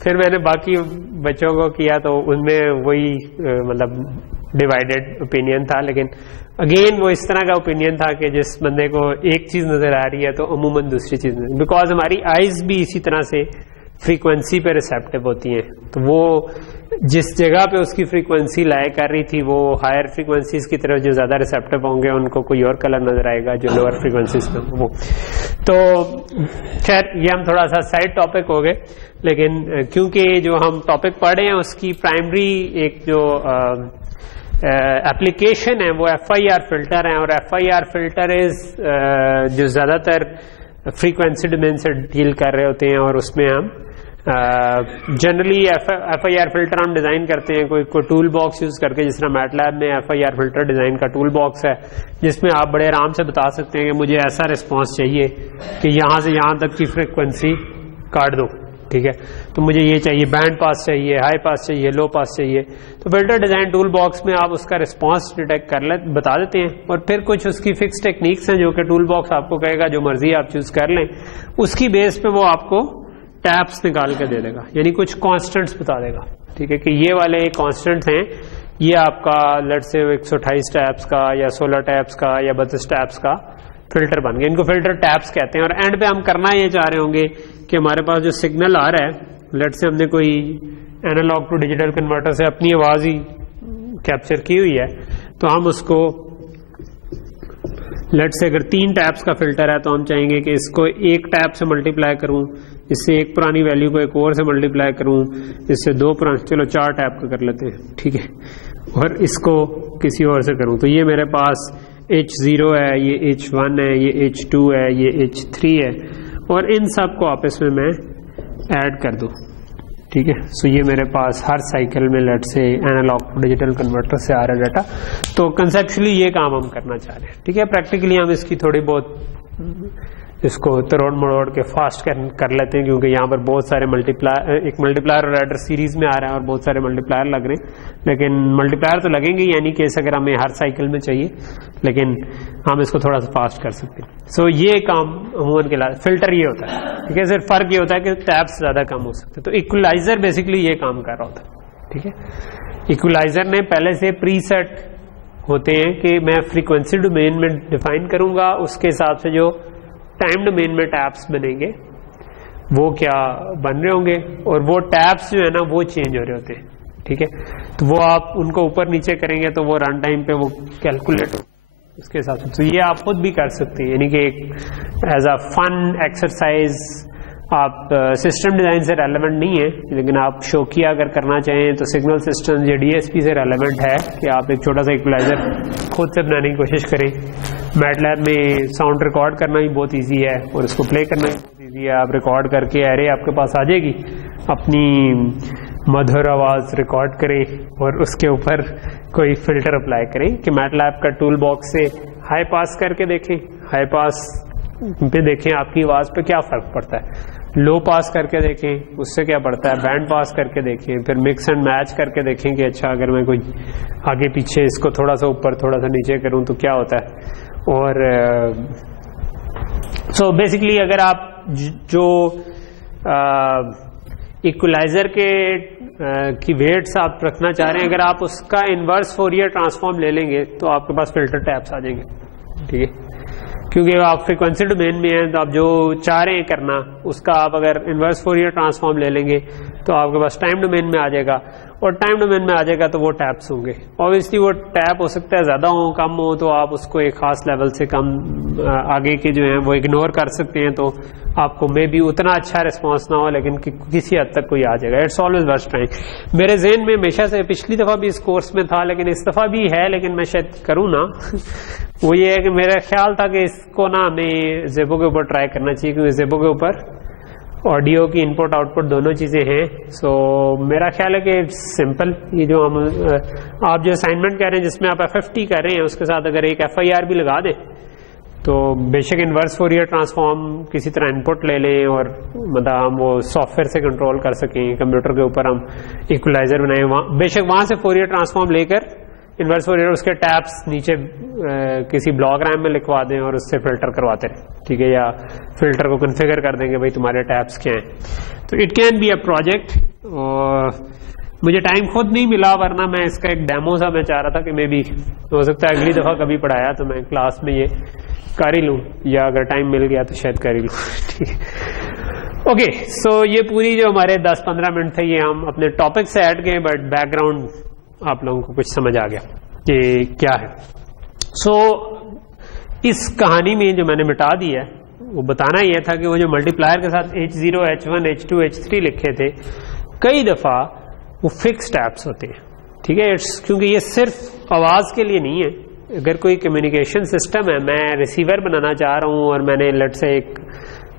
फिर मैंने बाकी बच्चों को किया तो उनमें वही मतलब डिवाइडेड ओपिनियन था, लेकिन अगेन वो इस तरह का ओपिनियन था कि जिस बंदे को एक चीज नजर आ रही है तो अमूमन दूसरी चीज नहीं, बिकॉज हमारी आईज भी इसी तरह से फ्रीक्वेंसी पे रिसेप्टिव होती हैं। तो वो जिस जगह पे उसकी फ्रीक्वेंसी लाई कर रही थी वो हायर फ्रीक्वेंसीज की तरफ जो ज्यादा रिसेप्टिव होंगे उनको कोई और कलर नजर आएगा, जो लोअर फ्रीक्वेंसीज में वो। तो खैर ये हम थोड़ा सा साइड टॉपिक हो गए, लेकिन क्योंकि जो हम टॉपिक पढ़े हैं उसकी प्राइमरी एक जो एप्लीकेशन है वो FIR फिल्टर है, और FIR फिल्टर इज जो ज्यादातर फ्रीक्वेंसी डोमेन से डील कर रहे होते हैं, और उसमें हम जनरली FIR फिल्टर हम डिजाइन करते हैं कोई टूल बॉक्स यूज करके, जिस तरह मैटलैब में FIR फिल्टर डिजाइन का टूल बॉक्स है, जिसमें आप बड़े आराम से बता सकते हैं कि मुझे ऐसा रिस्पॉन्स चाहिए कि यहां से यहां तक की फ्रीक्वेंसी काट दो, ठीक है, तो मुझे ये चाहिए, बैंड पास चाहिए, हाई पास चाहिए, लो पास चाहिए। तो फिल्टर डिजाइन टूल बॉक्स में आप उसका रिस्पॉन्स डिटेक्ट कर ले बता देते हैं, और फिर कुछ उसकी फिक्स टेक्निक्स हैं जो कि टूल बॉक्स आपको कहेगा जो मर्जी आप चूज कर लें, उसकी बेस पे वो आपको टैप्स निकाल के दे देगा, यानी कुछ कॉन्स्टेंट्स बता देगा, ठीक है, कि ये वाले कॉन्स्टेंट्स हैं, ये आपका लेट्स से 128 टैप्स का या 16 टैप्स का या 32 टैप्स का फिल्टर बन गया। इनको फिल्टर टैप्स कहते हैं। और एंड पे हम करना ये चाह रहे होंगे कि हमारे पास जो सिग्नल आ रहा है, लेट्स से हमने कोई एनालॉग टू डिजिटल कन्वर्टर से अपनी आवाज ही कैप्चर की हुई है, तो हम उसको लेट्स से अगर 3 टैप्स का फिल्टर है तो हम चाहेंगे कि इसको एक टैप से मल्टीप्लाई करूं, इससे एक पुरानी वैल्यू को एक और से मल्टीप्लाई करूं, इससे 2 पुरानी, चलो 4 टैप का कर लेते हैं, ठीक है, और इसको किसी और से करूं, तो ये मेरे पास H0 है, ये H1 है, ये H2 है, ये H3 है, और इन सब को आपस में मैं ऐड कर दूं, ठीक है। सो ये मेरे पास हर साइकिल में लेट से एनालॉग टू डिजिटल कन्वर्टर से आ रहा है डाटा। तो कंसेप्चुअली ये काम हम करना चाह रहे हैं, ठीक है। प्रैक्टिकली हम इसकी थोड़ी बहुत इसको तोड़ मरोड़ के फास्ट कर लेते हैं, क्योंकि यहाँ पर बहुत सारे मल्टीप्लायर, एक मल्टीप्लायर और एडर सीरीज में आ रहा है और बहुत सारे मल्टीप्लायर लग रहे हैं, लेकिन मल्टीप्लायर तो लगेंगे, यानी कि अगर हमें हर साइकिल में चाहिए, लेकिन हम इसको थोड़ा सा फास्ट कर सकते हैं। सो ये काम अमूमन के लिए फिल्टर ये होता है, ठीक है। सिर्फ फर्क ये होता है कि टैप्स ज्यादा कम हो सकते हैं। तो इक्वलाइजर बेसिकली ये काम कर रहा होता है, ठीक है। इक्वलाइजर ने पहले से प्रीसेट होते हैं कि मैं फ्रीक्वेंसी डोमेन में डिफाइन करूंगा, उसके हिसाब से जो टाइम डोमेन में टैप्स बनेंगे वो क्या बन रहे होंगे, और वो टैप्स जो है ना वो चेंज हो रहे होते हैं, ठीक है। तो वो आप उनको ऊपर नीचे करेंगे तो वो रन टाइम पे वो कैलकुलेट उसके हिसाब से। तो ये आप खुद भी कर सकते हैं, यानी कि एक एज अ फन एक्सरसाइज, आप सिस्टम डिजाइन से रेलेवेंट नहीं है, लेकिन आप शौकिया अगर करना चाहें तो सिग्नल सिस्टम या डीएसपी से रेलेवेंट है कि आप एक छोटा सा इक्वलाइजर खुद से बनाने की कोशिश करें। मैटलैब में साउंड रिकॉर्ड करना ही बहुत इजी है और इसको प्ले करना भी बहुत इजी है। आप रिकॉर्ड करके एरे आपके पास आ जाएगी, अपनी मधुर आवाज रिकॉर्ड करें और उसके ऊपर कोई फिल्टर अप्लाई करें कि मैटलैब का टूल बॉक्स से हाई पास करके देखें, हाई पास पे देखें आपकी आवाज पे क्या फर्क पड़ता है, लो पास करके देखें उससे क्या पड़ता है, बैंड पास करके देखें, फिर मिक्स एंड मैच करके देखें कि अच्छा अगर मैं कोई आगे पीछे इसको थोड़ा सा ऊपर थोड़ा सा नीचे करूं तो क्या होता है। और सो बेसिकली अगर आप जो इक्वलाइजर के की वेट्स आप रखना चाह रहे हैं, अगर आप उसका इनवर्स फोरियर ट्रांसफॉर्म ले लेंगे तो आपके पास फिल्टर टैप्स आ जाएंगे, ठीक है। क्योंकि आप फ्रीक्वेंसी डोमेन में हैं तो आप जो चाह रहे हैं करना उसका आप अगर इनवर्स फोरियर ट्रांसफॉर्म ले लेंगे तो आपके पास टाइम डोमेन में आ जाएगा, और टाइम डोमेन में आ जाएगा तो वो टैप्स होंगे। ऑब्वियसली वो टैप हो सकता है ज्यादा हो कम हो, तो आप उसको एक खास लेवल से कम आगे के जो हैं वो इग्नोर कर सकते हैं, तो आपको मे भी उतना अच्छा रिस्पॉन्स ना हो, लेकिन किसी हद तक कोई आ जाएगा। It's always worth trying. मेरे ज़हन में हमेशा से पिछली दफा भी इस कोर्स में था, लेकिन इस दफा भी है, लेकिन मैं शायद करूँ ना वो ये है कि मेरा ख्याल था कि इसको ना हमें ज़ेबो के ऊपर ट्राई करना चाहिए, क्योंकि ज़ेबो के ऊपर ऑडियो की इनपुट आउटपुट दोनों चीज़ें हैं। सो मेरा ख्याल है कि सिंपल ये जो हम आप जो असाइनमेंट कह रहे हैं जिसमें आप FFT कर रहे हैं उसके साथ अगर एक FIR भी लगा दें तो बेशक इनवर्स फोरियर ट्रांसफॉर्म किसी तरह इनपुट ले लें और मतलब हम वो सॉफ्टवेयर से कंट्रोल कर सकें, कंप्यूटर के ऊपर हम इक्वलाइजर बनाएं, बेशक वहां से फोरियर ट्रांसफॉर्म लेकर इनवर्स फोरियर उसके टैप्स नीचे किसी ब्लॉक रैम में लिखवा दें और उससे फिल्टर करवाते रहें, ठीक है, या फिल्टर को कन्फिगर कर देंगे भाई तुम्हारे टैप्स क्या हैं। तो it can be a project. और मुझे टाइम खुद नहीं मिला, वरना मैं इसका एक डेमो सा मैं चाह रहा था कि मैं भी हो सकता है अगली दफा कभी पढ़ाया तो मैं क्लास में ये कर ही लूँ, या अगर टाइम मिल गया तो शायद कर ही लूँ, ठीक है। ओके, सो ये पूरी जो हमारे 10-15 मिनट थे ये हम अपने टॉपिक से ऐड किए, बट बैकग्राउंड आप लोगों को कुछ समझ आ गया कि क्या है। सो इस कहानी में जो मैंने मिटा दी है वो बताना यह था कि वो जो मल्टीप्लायर के साथ H0, H1, H2, H3 लिखे थे, कई दफा वो फिक्स टैप्स होते हैं, ठीक है। क्योंकि ये सिर्फ आवाज के लिए नहीं है। अगर कोई कम्युनिकेशन सिस्टम है, मैं रिसीवर बनाना चाह रहा हूं और मैंने लेट से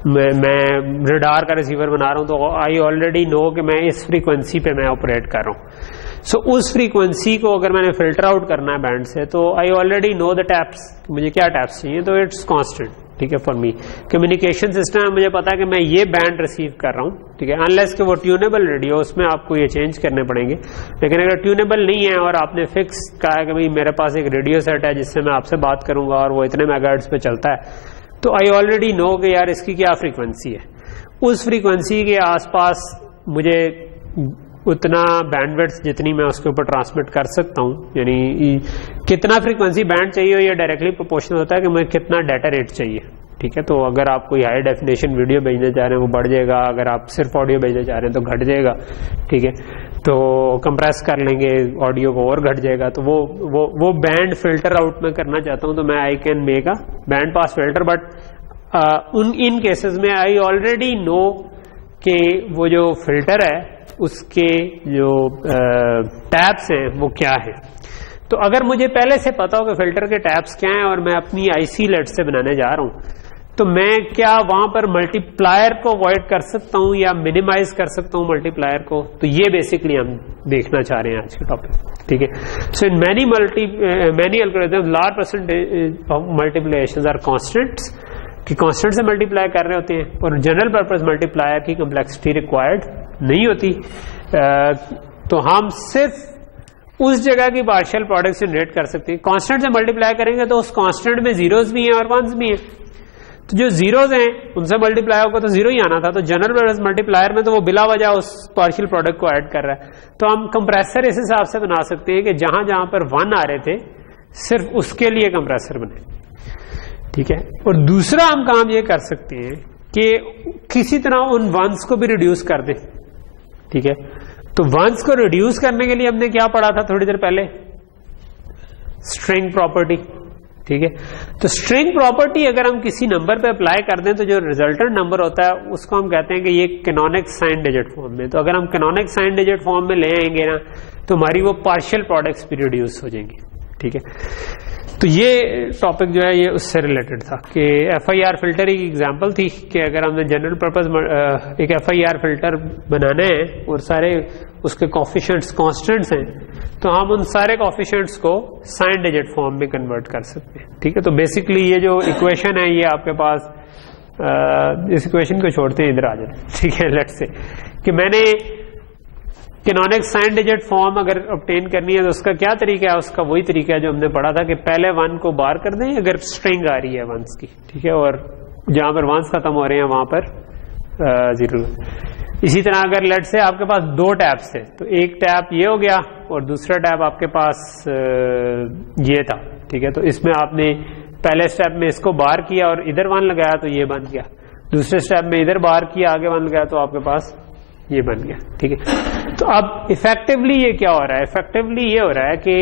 मैं रडार का रिसीवर बना रहा हूं, तो आई ऑलरेडी नो कि मैं इस फ्रीक्वेंसी पे मैं ऑपरेट कर रहा हूं। सो उस फ्रीक्वेंसी को अगर मैंने फिल्टर आउट करना है बैंड से, तो I already know the taps, मुझे क्या टैप्स चाहिए, तो इट्स कांस्टेंट, ठीक है। फॉर मी कम्युनिकेशन सिस्टम है, मुझे पता है कि मैं ये बैंड रिसीव कर रहा हूं, ठीक है। अनलेस कि वो ट्यूनेबल रेडियो, उसमें आपको ये चेंज करने पड़ेंगे। लेकिन अगर ट्यूनेबल नहीं है और आपने फिक्स कहा है कि भाई मेरे पास एक रेडियो सेट है जिससे मैं आपसे बात करूंगा और वो इतने मेगाहर्ट्ज पे चलता है, तो आई ऑलरेडी नो कि यार इसकी क्या फ्रीक्वेंसी है। उस फ्रीक्वेंसी के आसपास मुझे उतना बैंडविड्थ जितनी मैं उसके ऊपर ट्रांसमिट कर सकता हूं, यानी कितना फ्रीक्वेंसी बैंड चाहिए ये डायरेक्टली प्रोपोर्शनल होता है कि मुझे कितना डाटा रेट चाहिए, ठीक है। तो अगर आप कोई हाई डेफिनेशन वीडियो भेजने चाह रहे हैं वो बढ़ जाएगा, अगर आप सिर्फ ऑडियो भेजने चाह रहे हैं तो घट जाएगा, ठीक है। तो कंप्रेस कर लेंगे ऑडियो को और घट जाएगा। तो वो बैंड फिल्टर आउट में करना चाहता हूं, तो मैं आई can make a band pass filter, but in cases में आई ऑलरेडी नो कि वो जो फिल्टर है उसके जो टैब्स हैं वो क्या है। तो अगर मुझे पहले से पता हो कि फिल्टर के टैब्स क्या हैं और मैं अपनी आईसी लेट से बनाने जा रहा हूं, तो मैं क्या वहां पर मल्टीप्लायर को अवॉइड कर सकता हूं या मिनिमाइज कर सकता हूं मल्टीप्लायर को। तो ये बेसिकली हम देखना चाह रहे हैं आज के टॉपिक, ठीक है। So in many algorithms large percentage of multiplications are constants, कि कांस्टेंट से मल्टीप्लाई कर रहे होते हैं, और जनरल पर्पस मल्टीप्लायर की कम्प्लेक्सिटी रिक्वायर्ड नहीं होती। तो हम सिर्फ उस जगह की पार्शियल प्रोडक्ट जनरेट कर सकते हैं। कांस्टेंट से मल्टीप्लाई करेंगे तो उस कांस्टेंट में जीरोस भी हैं और वंस भी हैं, तो जो जीरोस हैं उनसे मल्टीप्लाई होगा तो जीरो ही आना था। तो जनरल पर्पस मल्टीप्लायर में तो वो बिला वजह उस पार्शियल प्रोडक्ट को ऐड कर रहा है। तो हम कंप्रेसर इस हिसाब से बना सकते हैं कि जहां जहां पर 1 आ रहे थे सिर्फ उसके लिए कंप्रेसर बने, ठीक है। और दूसरा हम काम ये कर सकते हैं कि किसी तरह उन वंस को भी रिड्यूस कर दें, ठीक है। तो वंस को रिड्यूस करने के लिए हमने क्या पढ़ा था थोड़ी देर पहले, स्ट्रिंग प्रॉपर्टी, ठीक है। तो स्ट्रिंग प्रॉपर्टी अगर हम किसी नंबर पे अप्लाई कर दें तो जो रिजल्टेंट नंबर होता है उसको हम कहते हैं कि ये कैनोनिक साइन डिजिट फॉर्म में। तो अगर हम कैनोनिक साइन डिजिट फॉर्म में ले आएंगे ना, तो हमारी वो पार्शियल प्रोडक्ट्स भी रिड्यूस हो जाएंगी, ठीक है। तो ये टॉपिक जो है ये उससे रिलेटेड था कि FIR फिल्टर एक एग्जांपल थी कि अगर हमने जनरल पर्पस एक FIR फिल्टर बनाना है और सारे उसके कोफिशिएंट्स कांस्टेंट्स हैं, तो हम उन सारे कोफिशिएंट्स को साइन डिजिट फॉर्म में कन्वर्ट कर सकते हैं, ठीक है। तो बेसिकली ये जो इक्वेशन है ये आपके पास इस इक्वेशन को छोड़ते हैं, इधर आ जाते, ठीक है। लेट्स से कि मैंने कैनोनिक साइन डिजिट फॉर्म अगर ऑब्टेन करनी है तो उसका क्या तरीका है, उसका वही तरीका है जो हमने पढ़ा था कि पहले 1 को बार कर दें अगर स्ट्रिंग आ रही है वंस की, ठीक है, और जहां पर वंस खत्म हो रहे हैं वहां पर 0। इसी तरह अगर लेट से आपके पास 2 टैब्स थे, तो एक टैब ये हो गया और दूसरा टैब आपके पास ये था, ठीक है। तो इसमें आपने पहले स्टेप में इसको बार किया और इधर 1 लगाया तो ये बन गया, दूसरे स्टेप में इधर बार किया आगे 1 लगाया तो आपके पास ये बन गया, ठीक है। तो अब इफेक्टिवली ये क्या हो रहा है, इफेक्टिवली ये हो रहा है कि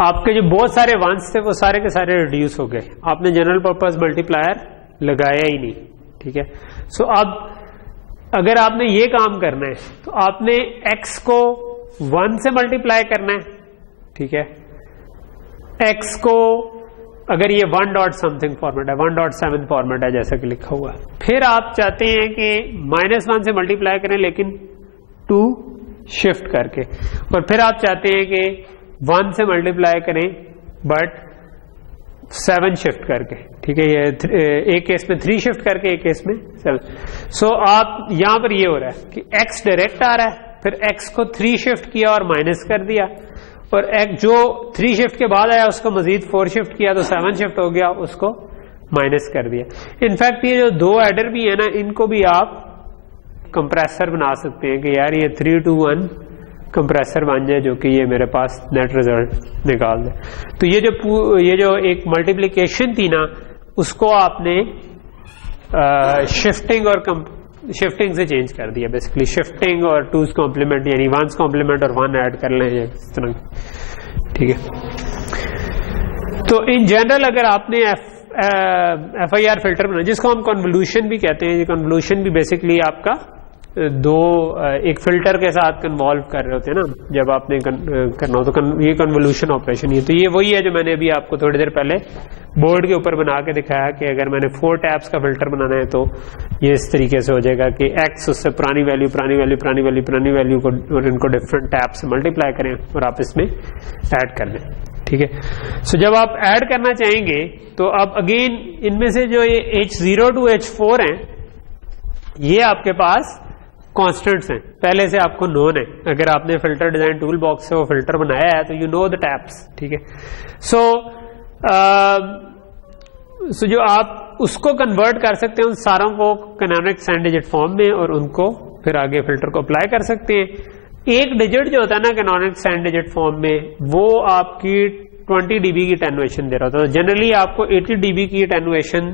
आपके जो बहुत सारे वंस थे वो सारे के सारे रिड्यूस हो गए, आपने जनरल पर्पस मल्टीप्लायर लगाया ही नहीं, ठीक है। सो अब अगर आपने ये काम करना है तो आपने x को 1 से मल्टीप्लाई करना है, ठीक है। x को अगर ये 1 डॉट समथिंग फॉर्मेट है, 1.7 फॉर्मेट है जैसा कि लिखा हुआ है, फिर आप चाहते हैं कि -1 से मल्टीप्लाई करें लेकिन 2 शिफ्ट करके, और फिर आप चाहते हैं कि 1 से मल्टीप्लाई करें बट 7 शिफ्ट करके, ठीक है। ये एक केस में 3 शिफ्ट करके, एक केस में 7। सो आप यहां पर ये हो रहा है कि x डायरेक्ट आ रहा है, फिर x को 3 शिफ्ट किया और माइनस कर दिया, और एक जो 3 शिफ्ट के बाद आया उसको मजीद 4 शिफ्ट किया तो 7 शिफ्ट हो गया, उसको माइनस कर दिया। इनफैक्ट ये जो 2 एडर भी है ना, इनको भी आप कंप्रेसर बना सकते हैं कि यार ये 3 to 1 कंप्रेसर बन जाए जो कि ये मेरे पास नेट रिजल्ट निकाल दे। तो ये जो एक मल्टीप्लिकेशन थी ना, उसको आपने शिफ्टिंग से चेंज कर दिया, बेसिकली शिफ्टिंग और टूज कॉम्प्लीमेंट यानी वंस कॉम्प्लीमेंट और वन ऐड कर लें इस तरह, ठीक है। तो इन जनरल अगर आपने FIR फिल्टर बनाया जिसको हम कन्वोल्यूशन भी कहते हैं, कन्वोल्यूशन भी बेसिकली आपका एक फिल्टर के साथ कन्वॉल्व कर रहे होते हैं ना जब आपने करना हो, तो ये कन्वोल्यूशन ऑपरेशन ही है। तो ये वही है जो मैंने अभी आपको थोड़ी देर पहले बोर्ड के ऊपर बना के दिखाया कि अगर मैंने 4 टैब्स का फिल्टर बनाना है तो ये इस तरीके से हो जाएगा कि x उससे पुरानी वैल्यू को और इनको डिफरेंट टैब से मल्टीप्लाई करें और आप इसमें ऐड कर दें, ठीक है। सो जब आप ऐड करना चाहेंगे तो अब अगेन इनमें से जो ये H0 to H4 हैं ये आपके पास कॉन्स्टेंट्स हैं, पहले से आपको नोन है। अगर आपने फिल्टर डिजाइन टूल बॉक्स से वो फिल्टर बनाया है तो यू नो द टैप्स, ठीक है। सो जो आप उसको कन्वर्ट कर सकते हैं उन सारों को कैनोनिक साइन डिजिट फॉर्म में और उनको फिर आगे फिल्टर को अप्लाई कर सकते हैं। एक डिजिट जो होता है ना कैनोनिक साइन डिजिट फॉर्म में वो आपकी 20 dB की टेनुएशन दे रहा होता है। जनरली आपको 80 dB की टेनुएशन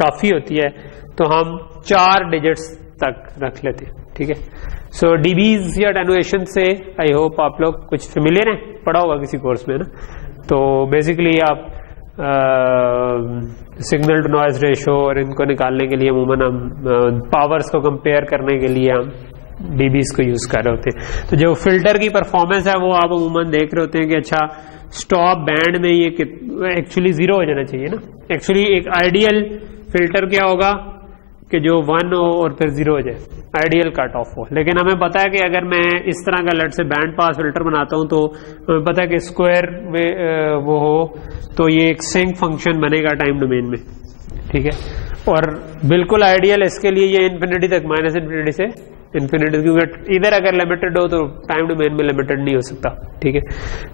काफी होती है, तो हम 4 डिजिट्स तक रख लेते हैं, ठीक है। सो डीबीज या टेनुएशन से आई होप आप लोग कुछ फेमिलियर हैं, पढ़ा होगा किसी कोर्स में ना। तो बेसिकली आप सिग्नल टू नॉइज रेशो और इनको निकालने के लिए अमूमन हम पावर्स को कंपेयर करने के लिए हम डीबीज को यूज कर रहे होते हैं। तो जो फिल्टर की परफॉर्मेंस है वो आप अमूमन देख रहे होते हैं कि अच्छा स्टॉप बैंड में ये एक्चुअली 0 हो जाना चाहिए ना। एक्चुअली एक आइडियल फिल्टर क्या होगा कि जो 1 हो और फिर 0 हो जाए, आइडियल कट ऑफ हो। लेकिन हमें पता है कि अगर मैं इस तरह का लेट से बैंड पास फिल्टर बनाता हूं तो हमें पता है कि स्क्वायर में वो हो तो ये एक सिंक फंक्शन बनेगा टाइम डोमेन में, ठीक है। और बिल्कुल आइडियल इसके लिए ये इन्फिनिटी तक माइनस इन्फिनिटी से इन्फिनिटी, क्योंकि इधर अगर लिमिटेड हो तो टाइम डोमेन में लिमिटेड नहीं हो सकता, ठीक है।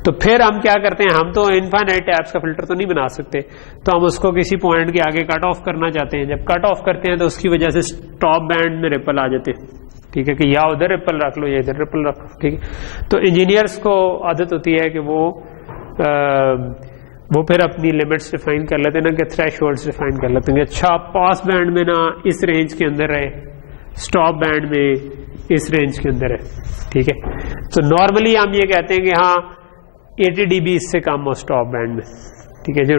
तो फिर हम क्या करते हैं, हम तो इनफाइनाइट टैब्स का फिल्टर तो नहीं बना सकते, तो हम उसको किसी पॉइंट के आगे कट ऑफ करना चाहते हैं। जब कट ऑफ करते हैं तो उसकी वजह से स्टॉप बैंड में रिपल आ जाते हैं, ठीक है, कि या उधर रिपल रख लो या इधर रिपल रख लो, ठीक है। तो इंजीनियर्स को आदत होती है कि वो फिर अपनी लिमिट्स डिफाइन कर लेते हैं ना, कि थ्रेशहोल्ड्स डिफाइन कर लेते हैं। अच्छा पास बैंड में ना इस रेंज के अंदर रहे, स्टॉप बैंड में इस रेंज के अंदर है, ठीक है। तो नॉर्मली हम ये कहते हैं कि हाँ 80 dB इससे कम हो स्टॉप बैंड में, ठीक है, जो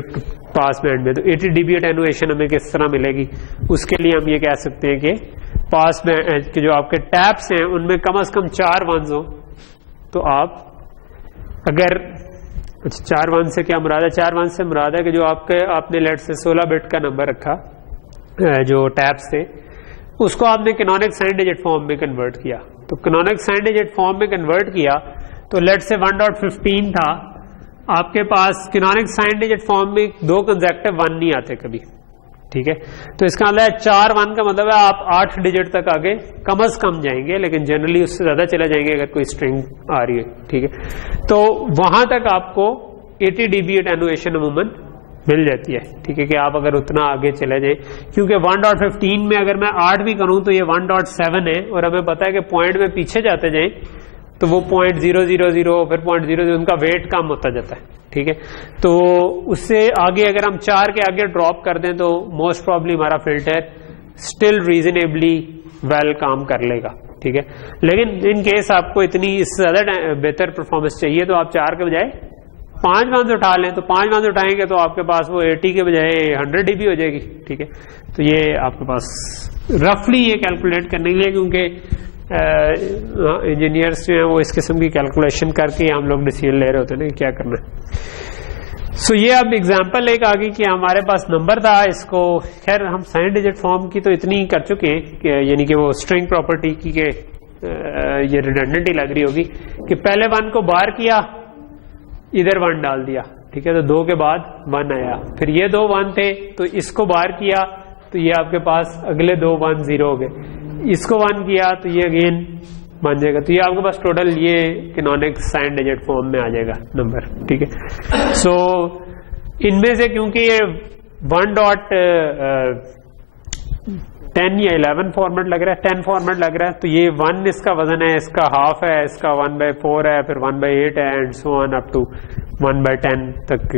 पास बैंड में। तो 80 dB अटेनुएशन हमें किस तरह मिलेगी, उसके लिए हम ये कह सकते हैं कि पास बैंड के जो आपके टैप्स हैं उनमें कम से कम 4 वंस हो। तो आप अगर 4 वन से क्या मुराद है, 4 वन से मुराद है कि जो आपने लेट से 16 बिट का नंबर रखा जो टैप्स थे, उसको आपने कैनोनिक साइन डिजिट फॉर्म में कन्वर्ट किया। तो कैनोनिक साइन डिजिट फॉर्म में कन्वर्ट किया तो लेट से 1.15 था, आपके पास कैनोनिक साइन डिजिट फॉर्म में 2 कंसेक्टिव 1 नहीं आते कभी, ठीक है। तो इसका मतलब है 4 1 का मतलब है आप 8 डिजिट तक आगे कम से कम जाएंगे, लेकिन जनरली उससे ज्यादा चले जाएंगे अगर कोई स्ट्रिंग आ रही है, ठीक है। तो वहां तक आपको 80 dB अटेनुएशन अमूमन मिल जाती है, ठीक है, कि आप अगर उतना आगे चले जाए, क्योंकि 1.15 में अगर मैं 8 भी करूं तो ये 1.7 है, और हमें पता है कि पॉइंट में पीछे जाते जाए तो वो 0.000 फिर 0.00 उनका वेट कम होता जाता है, ठीक है। तो उससे आगे अगर हम 4 के आगे ड्रॉप कर दें तो मोस्ट प्रॉब्ली हमारा फिल्टर स्टिल रीजनेबली वेल काम कर लेगा, ठीक है। लेकिन इन केस आपको इतनी इससे ज्यादा बेहतर परफॉर्मेंस चाहिए तो आप 4 के बजाय 5 वंस उठा लें। तो 5 वंस उठाएंगे तो आपके पास वो 80 के बजाय 100 dB हो जाएगी, ठीक है। तो ये आपके पास रफली ये कैलकुलेट करने के लिए, क्योंकि इंजीनियर्स जो हैं वो इस किस्म की कैलकुलेशन करके हम लोग डिसीजन ले रहे होते हैं ना क्या करना है। सो ये अब एग्जांपल एक आ गई कि हमारे पास नंबर था, इसको खैर हम साइन डिजिट फॉर्म की तो इतनी कर चुके हैं कि यानी कि वो स्ट्रिंग प्रॉपर्टी की के ये रिडंडेंट लग रही होगी कि पहले 1 को बाहर किया, इधर 1 डाल दिया, ठीक है, तो 2 के बाद 1 आया, फिर ये 2 1 थे तो इसको बाहर किया तो ये आपके पास अगले 2 1 0 हो गए, इसको 1 किया तो ये अगेन बन जाएगा। तो ये आपके पास टोटल ये कैनोनिक साइन डिजिट फॉर्म में आ जाएगा नंबर, ठीक है। सो इनमें से क्योंकि ये 1.10 या 11 फॉर्मेट लग रहा है, 10 फॉर्मेट लग रहा है, तो ये 1 इसका वजन है, इसका हाफ है, इसका 1/4 है, फिर 1/8 है, and so on up to 1/10 तक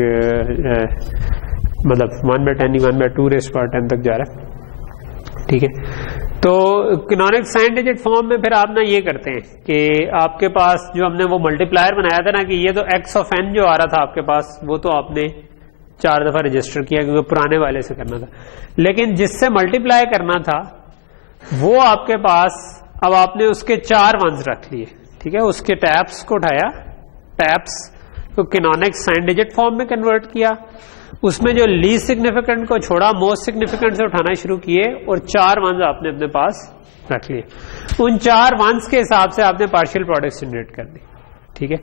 मतलब 1/10 1/2 तक जा रहा है, ठीक है। तो कैनोनिक साइन डिजिट फॉर्म में फिर आप ना ये करते हैं कि आपके पास जो हमने वो मल्टीप्लायर बनाया था ना, कि ये तो x ऑफ n जो आ रहा था आपके पास, वो तो आपने 4 दफा रजिस्टर किया क्योंकि पुराने वाले से करना था, लेकिन जिससे मल्टीप्लाई करना था वो आपके पास, अब आपने उसके 4 वंस रख लिए, ठीक है। उसके टैप्स को उठाया, टैप्स को कैनोनिक साइन डिजिट फॉर्म में कन्वर्ट किया, उसमें जो लीस्ट सिग्निफिकेंट को छोड़ा, मोस्ट सिग्निफिकेंट से उठाना शुरू किए, और 4 वंस आपने अपने पास रख लिए। उन 4 वंस के हिसाब से आपने पार्शियल प्रोडक्ट जनरेट कर दी, ठीक है।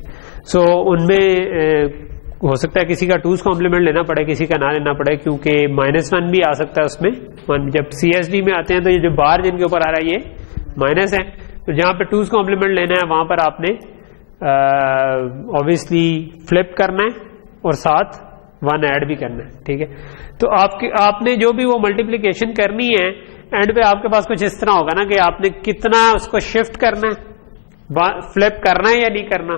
सो उनमें हो सकता है किसी का 2's कॉम्प्लीमेंट लेना पड़े, किसी का ना लेना पड़े, क्योंकि -1 भी आ सकता है उसमें। जब CSD में आते हैं तो ये जो बार जिनके ऊपर आ रहा है ये माइनस है, तो जहां पे 2's कॉम्प्लीमेंट लेना है वहां पर आपने ऑब्वियसली फ्लिप करना है और साथ 1 ऐड भी करना है, ठीक है। तो आपने जो भी वो मल्टीप्लीकेशन करनी है, एंड पे आपके पास कुछ इस तरह होगा ना कि आपने कितना उसको शिफ्ट करना है, फ्लिप करना है या नहीं करना,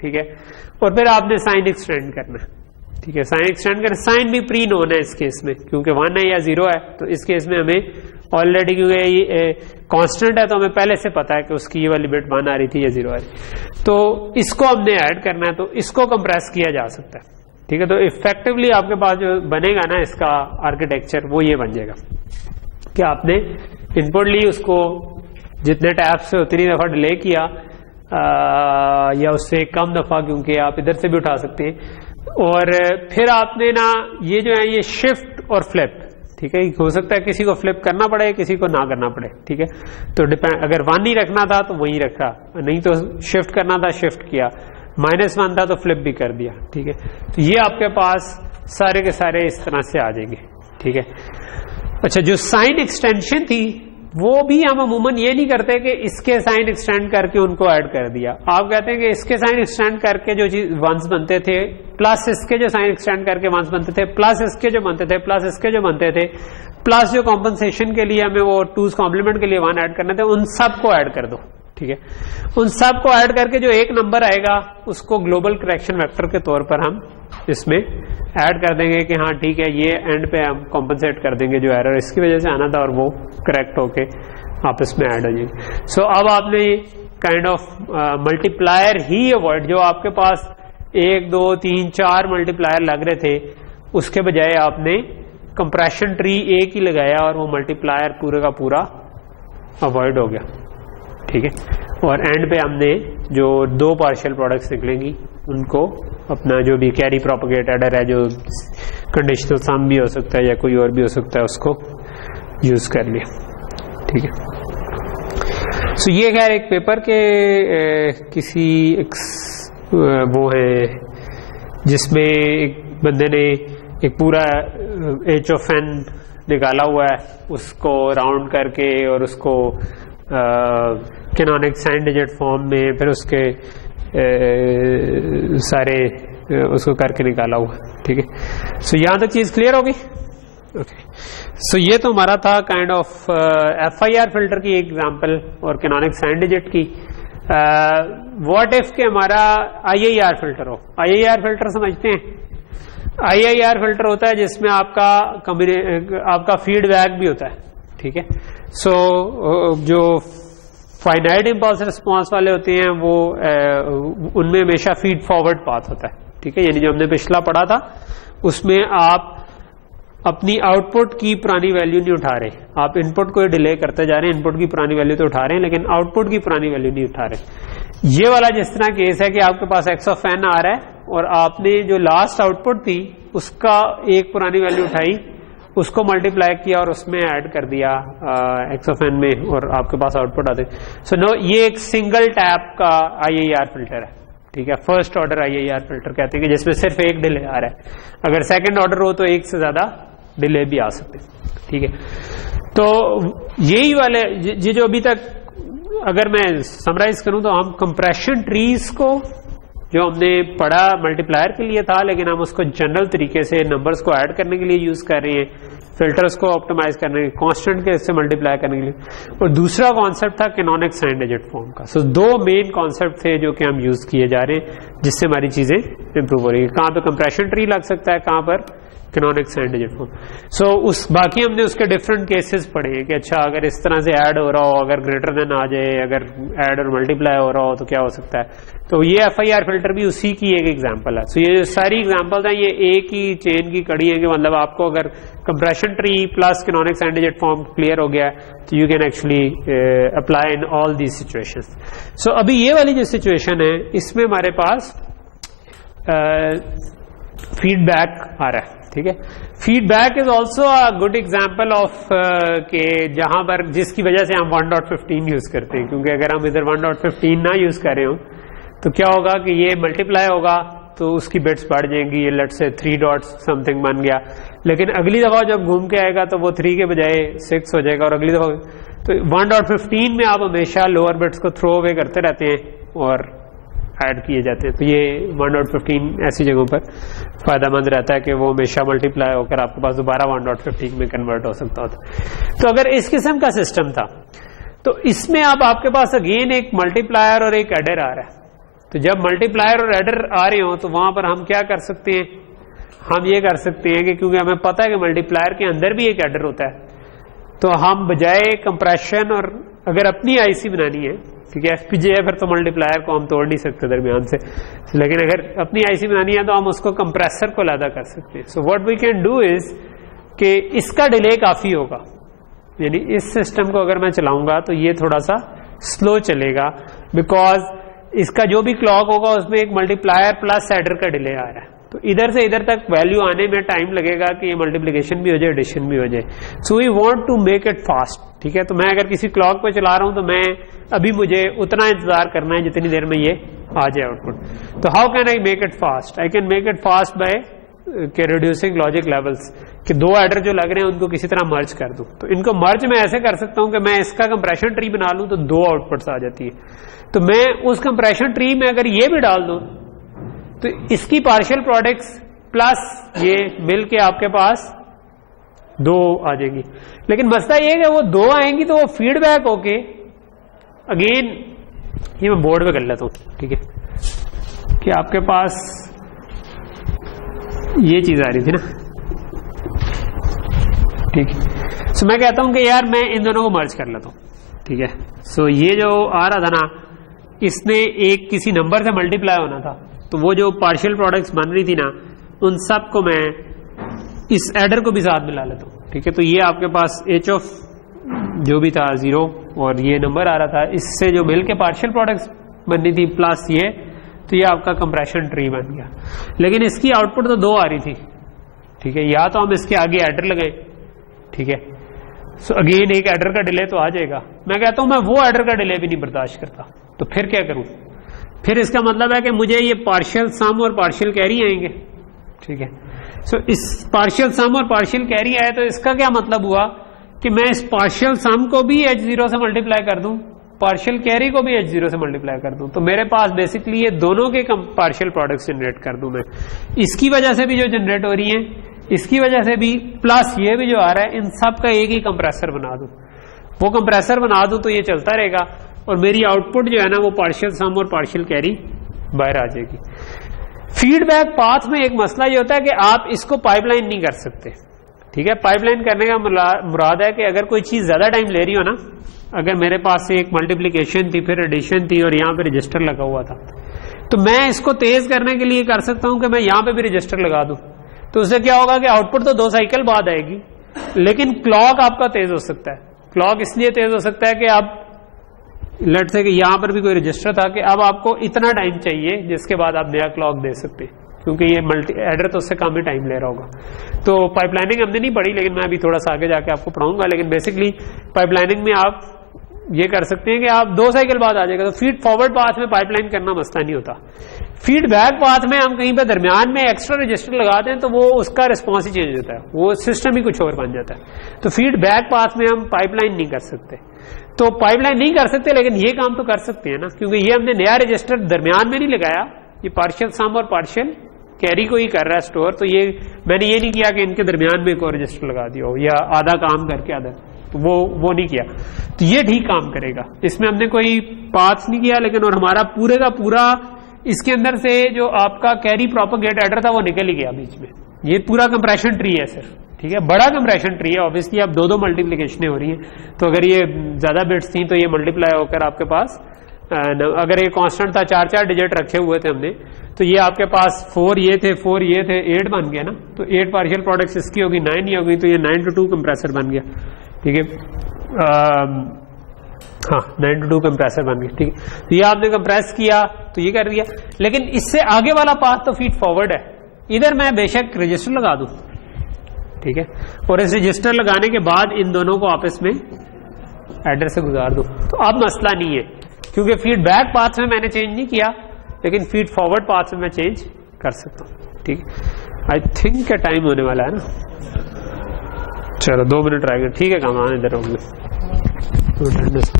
ठीक है। और फिर आपने साइन एक्सटेंड करना है, ठीक है। साइन एक्सटेंड करना, साइन भी प्री नोन है इस केस में, क्योंकि 1 है या 0 है, तो इस केस में हमें ऑलरेडी, क्योंकि ये कांस्टेंट है तो हमें पहले से पता है कि उसकी ये वाली बिट 1 आ रही थी या 0 आ रही, तो इसको हमने ऐड करना है, तो इसको कंप्रेस किया जा सकता है, ठीक है। तो इफेक्टिवली आपके पास जो बनेगा ना इसका आर्किटेक्चर, वो ये बन जाएगा कि आपने इनपुट ली, उसको जितने टैप से उतनी दफा डिले किया, या उससे कम दफा, क्योंकि आप इधर से भी उठा सकते हैं, और फिर आपने ना ये जो है ये शिफ्ट और फ्लिप, ठीक है। हो सकता है किसी को फ्लिप करना पड़े, किसी को ना करना पड़े, ठीक है। तो डिपेंड, अगर 1 ही रखना था तो वही रखा, नहीं तो शिफ्ट करना था शिफ्ट किया, -1 था तो फ्लिप भी कर दिया, ठीक है। तो ये आपके पास सारे के सारे इस तरह से आ जाएंगे, ठीक है। अच्छा, जो साइन एक्सटेंशन थी वो भी हम अमूमन ये नहीं करते कि इसके साइन एक्सटेंड करके उनको ऐड कर दिया। आप कहते हैं कि इसके साइन एक्सटेंड करके जो चीज वंस बनते थे, प्लस इसके जो साइन एक्सटेंड करके वंस बनते थे, प्लस इसके जो बनते थे, प्लस इसके जो बनते थे, प्लस जो कॉम्पनसेशन के लिए हमें वो 2's कॉम्प्लीमेंट के लिए 1 ऐड करने थे, उन सब को ऐड कर दो, ठीक है। उन सब को ऐड करके जो एक नंबर आएगा उसको ग्लोबल करेक्शन वेक्टर के तौर पर हम इसमें ऐड कर देंगे कि हाँ ठीक है, ये एंड पे हम कॉम्पनसेट कर देंगे जो एरर इसकी वजह से आना था, और वो करेक्ट होके आपस में ऐड हो जाएगी। सो अब आपने kind of multiplier he avoid, जो आपके पास 1 2 3 4 मल्टीप्लायर लग रहे थे, उसके बजाय आपने कंप्रेशन ट्री एक ही लगाया और वो मल्टीप्लायर पूरे का पूरा अवॉइड हो गया, ठीक है। और एंड पे हमने जो 2 पार्शियल प्रोडक्ट्स निकलेंगी उनको अपना जो भी कैरी प्रोपगेटेड है, जो कंडीशनल सम भी हो सकता है या कोई और भी हो सकता है, उसको यूज कर लिया, ठीक है। सो ये खैर एक पेपर के किसी वो है जिसमें एक बंदे ने एक पूरा h of n निकाला हुआ है, उसको राउंड करके और उसको कैनोनिक साइन डिजिट फॉर्म में फिर उसके सारे उसको करके निकाला हुआ, ठीक है। सो यहां तक चीज क्लियर होगी, ओके। सो ये तो हमारा था काइंड ऑफ FIR फिल्टर की एग्जांपल और कैनोनिक साइन डिजिट की। व्हाट इफ के हमारा IIR फिल्टर हो। IIR फिल्टर समझते हैं? IIR फिल्टर होता है जिसमें आपका फीडबैक भी होता है, ठीक है। सो जो फाइनाइट इंपल्स रिस्पॉन्स वाले होते हैं वो उनमें हमेशा फीड फॉरवर्ड पाथ होता है, ठीक है। यानी जो हमने पिछला पढ़ा था उसमें आप अपनी आउटपुट की पुरानी वैल्यू नहीं उठा रहे, आप इनपुट को डिले करते जा रहे हैं, इनपुट की पुरानी वैल्यू तो उठा रहे हैं लेकिन आउटपुट की पुरानी वैल्यू नहीं उठा रहे। ये वाला जिस तरह केस है कि आपके पास x of n आ रहा है और आपने जो लास्ट आउटपुट थी उसका एक पुरानी वैल्यू उठाई, उसको मल्टीप्लाई किया और उसमें ऐड कर दिया x of n में, और आपके पास आउटपुट आते। सो नो, ये एक सिंगल टैप का IIR फिल्टर है, ठीक है। फर्स्ट ऑर्डर IIR फिल्टर कहते हैं कि जिसमें सिर्फ एक डिले आ रहा है। अगर सेकंड ऑर्डर हो तो एक से ज्यादा डिले भी आ सकते, ठीक है। तो यही वाले ये जो अभी तक अगर मैं समराइज करूं तो हम कंप्रेशन ट्रीज को जो हमने पढ़ा मल्टीप्लायर के लिए था, लेकिन हम उसको जनरल तरीके से नंबर्स को ऐड करने के लिए यूज कर रहे हैं, फिल्टर्स को ऑप्टिमाइज करने के, कांस्टेंट के से मल्टीप्लाई करने के लिए। और दूसरा कॉन्सेप्ट था कैनोनिक साइन डिजिट फॉर्म का। सो 2 मेन कॉन्सेप्ट थे जो कि हम यूज किए जा रहे हैं जिससे हमारी चीजें इंप्रूव हो रही है। कहां पे कंप्रेशन ट्री लग सकता है, कहां पर कैनोनिक सेंड डिजिट फॉर्म। सो उस बाकी हमने उसके डिफरेंट केसेस पढ़े हैं कि अच्छा अगर इस तरह से ऐड हो रहा हो, अगर ग्रेटर देन आ जाए, अगर ऐड और मल्टीप्लाई हो रहा हो तो क्या हो सकता है। तो ये FIR फिल्टर भी उसी की एक एग्जांपल है। सो ये जो सारी एग्जांपल्स हैं ये एक ही चेन की कड़ी है कि मतलब आपको अगर compression tree plus canonic signed digit form clear हो गया तो you can actually apply in all these situations. So अभी ये वाली जो सिचुएशन है इसमें हमारे पास फीडबैक आ रहा है, ठीक है। Feedback is also a good example of के जहां पर जिसकी वजह से हम 1.15 यूज करते हैं, क्योंकि अगर हम इधर 1.15 ना यूज कर रहे हो तो क्या होगा कि ये मल्टीप्लाई होगा तो उसकी बिट्स बढ़ जाएंगी, ये लेट्स से 3 डॉट्स समथिंग बन गया, लेकिन अगली दफा जब घूम के आएगा तो वो 3 के बजाय 6 हो जाएगा और अगली दफा तो 1.15 में आप हमेशा लोअर बिट्स को थ्रो अवे करते रहते हैं और ऐड किए जाते हैं। तो ये 1.15 ऐसी जगहों पर फायदेमंद रहता है कि वो हमेशा मल्टीप्लाई होकर आपके पास दोबारा 1.15 में कन्वर्ट हो सकता होता। तो अगर इस किस्म का सिस्टम था तो इसमें अब आपके पास अगेन एक मल्टीप्लायर और एक एडर आ रहा है। तो जब मल्टीप्लायर और एडर आ रहे हो तो वहां पर हम क्या कर सकते हैं, हम ये कर सकते हैं कि क्योंकि हमें पता है कि मल्टीप्लायर के अंदर भी एक एडर होता है तो हम बजाय कंप्रेशन और अगर अपनी आईसी बनानी है, क्योंकि FPGA है फिर तो मल्टीप्लायर को हम तोड़ नहीं सकते दरमियान से, लेकिन अगर अपनी आईसी बनानी है तो हम उसको कंप्रेसर को अलग कर सकते हैं। So what we can do is कि इसका डिले काफी होगा, यानी इस सिस्टम को अगर मैं चलाऊंगा तो ये थोड़ा सा स्लो चलेगा बिकॉज इसका जो भी क्लॉक होगा उसमें एक मल्टीप्लायर प्लस एडर का डिले आ रहा है। तो इधर से इधर तक वैल्यू आने में टाइम लगेगा कि ये मल्टीप्लिकेशन भी हो जाए, एडिशन भी हो जाए। So we want to make it fast, ठीक है। तो मैं अगर किसी क्लॉक पे चला रहा हूं तो मैं अभी मुझे उतना इंतजार करना है जितनी देर में ये आ जाए आउटपुट। तो how can I make it fast? I can make it fast by के रिड्यूसिंग लॉजिक लेवल्स, कि 2 एडर जो लग रहे हैं उनको किसी तरह मर्ज कर दूं। तो इनको मर्ज मैं ऐसे कर सकता हूं कि मैं इसका कंप्रेशन ट्री बना लूं तो 2 आउटपुट्स आ जाती है। तो मैं उस कंप्रेशन ट्री में अगर ये भी डाल दूं तो इसकी पार्शियल प्रोडक्ट्स प्लस ये मिल के आपके पास 2 आ जाएगी। लेकिन मसला ये है कि वो 2 आएंगी तो वो फीडबैक होके अगेन, ये मैं बोर्ड पे कर लेता हूं, ठीक है, कि आपके पास ये चीज आ रही थी ना, ठीक है। सो मैं कहता हूं कि यार मैं इन दोनों को मर्ज कर लेता हूं, ठीक है। सो ये जो आ रहा था ना, इसने एक किसी नंबर से मल्टीप्लाई होना था, तो वो जो पार्शियल प्रोडक्ट्स बन रही थी ना उन सब को मैं इस एडर को भी साथ मिला लेता हूं, ठीक है। तो ये आपके पास h ऑफ जो भी था 0 और ये नंबर आ रहा था, इससे जो मिल के पार्शियल प्रोडक्ट्स बननी थी प्लस ये, तो ये आपका कंप्रेशन ट्री बन गया। लेकिन इसकी आउटपुट तो 2 आ रही थी, ठीक है। या तो हम इसके आगे एडर लगाए, ठीक है, सो अगेन एक एडर का डिले तो आ जाएगा। मैं कहता हूं मैं वो एडर का डिले भी नहीं बर्दाश्त करता, तो फिर क्या करूं? फिर इसका मतलब है कि मुझे ये पार्शियल सम और पार्शियल कैरी आएंगे, ठीक है। सो इस पार्शियल सम और पार्शियल कैरी आए तो इसका क्या मतलब हुआ कि मैं इस पार्शियल सम को भी H0 से मल्टीप्लाई कर दूं, पार्शियल कैरी को भी H0 से मल्टीप्लाई कर दूं, तो मेरे पास बेसिकली ये दोनों के पार्शियल प्रोडक्ट्स जनरेट कर दूं मैं। इसकी वजह से भी जो जनरेट हो रही है, इसकी वजह से भी, प्लस ये भी जो आ रहा है, इन सब का एक ही कंप्रेसर बना दूं। वो कंप्रेसर बना दूं तो ये चलता रहेगा और मेरी आउटपुट जो है ना वो पार्शियल सम और पार्शियल कैरी बाहर आ जाएगी। फीडबैक पाथ में एक मसला ये होता है कि आप इसको पाइपलाइन नहीं कर सकते, ठीक है। पाइपलाइन करने का मुराद है कि अगर कोई चीज ज्यादा टाइम ले रही हो ना, अगर मेरे पास एक मल्टीप्लिकेशन थी, फिर एडिशन थी और यहाँ पे रजिस्टर लगा हुआ था, तो मैं इसको तेज करने के लिए कर सकता हूं कि मैं यहाँ पे भी रजिस्टर लगा दूं। तो उससे क्या होगा कि आउटपुट तो 2 साइकिल बाद आएगी, लेकिन क्लॉक आपका तेज हो सकता है। क्लॉक इसलिए तेज हो सकता है कि आप लेट से कि यहां पर भी कोई रजिस्टर था कि अब आपको इतना टाइम चाहिए जिसके बाद आप नया क्लॉक दे सकते हैं, क्योंकि ये मल्टी एडर तो उससे कम ही टाइम ले रहा होगा। तो पाइपलाइनिंग हमने नहीं पढ़ी, लेकिन मैं अभी थोड़ा सा आगे जाके आपको पढ़ाऊंगा। लेकिन बेसिकली पाइपलाइनिंग में आप ये कर सकते हैं कि आप 2 साइकिल बाद आ जाएगा। तो फीड फॉरवर्ड पाथ में पाइपलाइन करना मसला नहीं होता। फीडबैक पाथ में हम कहीं पे दरमियान में एक्स्ट्रा रजिस्टर लगाते हैं तो वो उसका रिस्पॉन्स ही चेंज होता है, वो सिस्टम ही कुछ और बन जाता है। तो फीडबैक पाथ में हम पाइपलाइन नहीं कर सकते। तो पाइपलाइन नहीं कर सकते, लेकिन ये काम तो कर सकते हैं ना, क्योंकि ये हमने नया रजिस्टर दरमियान में नहीं लगाया, ये पार्शियल सम और पार्शियल कैरी को ही कर रहा है स्टोर। तो ये मैंने ये नहीं किया कि इनके दरमियान में एक और रजिस्टर लगा दिया हो या आधा काम करके आधा, तो वो नहीं किया। तो ये ठीक काम करेगा, इसमें हमने कोई पाथ नहीं किया, लेकिन और हमारा पूरे का पूरा इसके अंदर से जो आपका कैरी प्रोपेगेट एडर था वो निकल ही गया बीच में, ये पूरा कंप्रेशन ट्री है सर, ठीक है, बड़ा कंप्रेशन ट्री है। ऑब्वियसली अब दो मल्टीप्लिकेशनें हो रही हैं, तो अगर ये ज्यादा बिट्स थी तो ये मल्टीप्लाई होकर आपके पास, अगर ये कांस्टेंट था 4 डिजिट रखे हुए थे हमने, तो ये आपके पास 4 ये थे 8 बन गया ना, तो 8 पार्शियल प्रोडक्ट्स इसकी होगी 9 ये होगी, तो ये 9 to 2 कंप्रेसर बन गया, ठीक है। हाँ 9 to 2 कंप्रेसर बन गया, ठीक है। तो ये आपने कंप्रेस किया तो ये कर दिया, लेकिन इससे आगे वाला पाथ तो फीड फॉरवर्ड है। इधर मैं बेशक रजिस्टर लगा दूं, ठीक है, और इस रजिस्टर लगाने के बाद इन दोनों को आपस में एडर से गुजार दूं, तो अब मसला नहीं है, क्योंकि फीडबैक पाथ में मैंने चेंज नहीं किया, लेकिन फीड फॉरवर्ड पाथ में मैं चेंज कर सकता हूं, ठीक है। आई थिंक का टाइम होने वाला है ना, चलो 2 मिनट रह गए, ठीक है, काम आने इधर होंगे।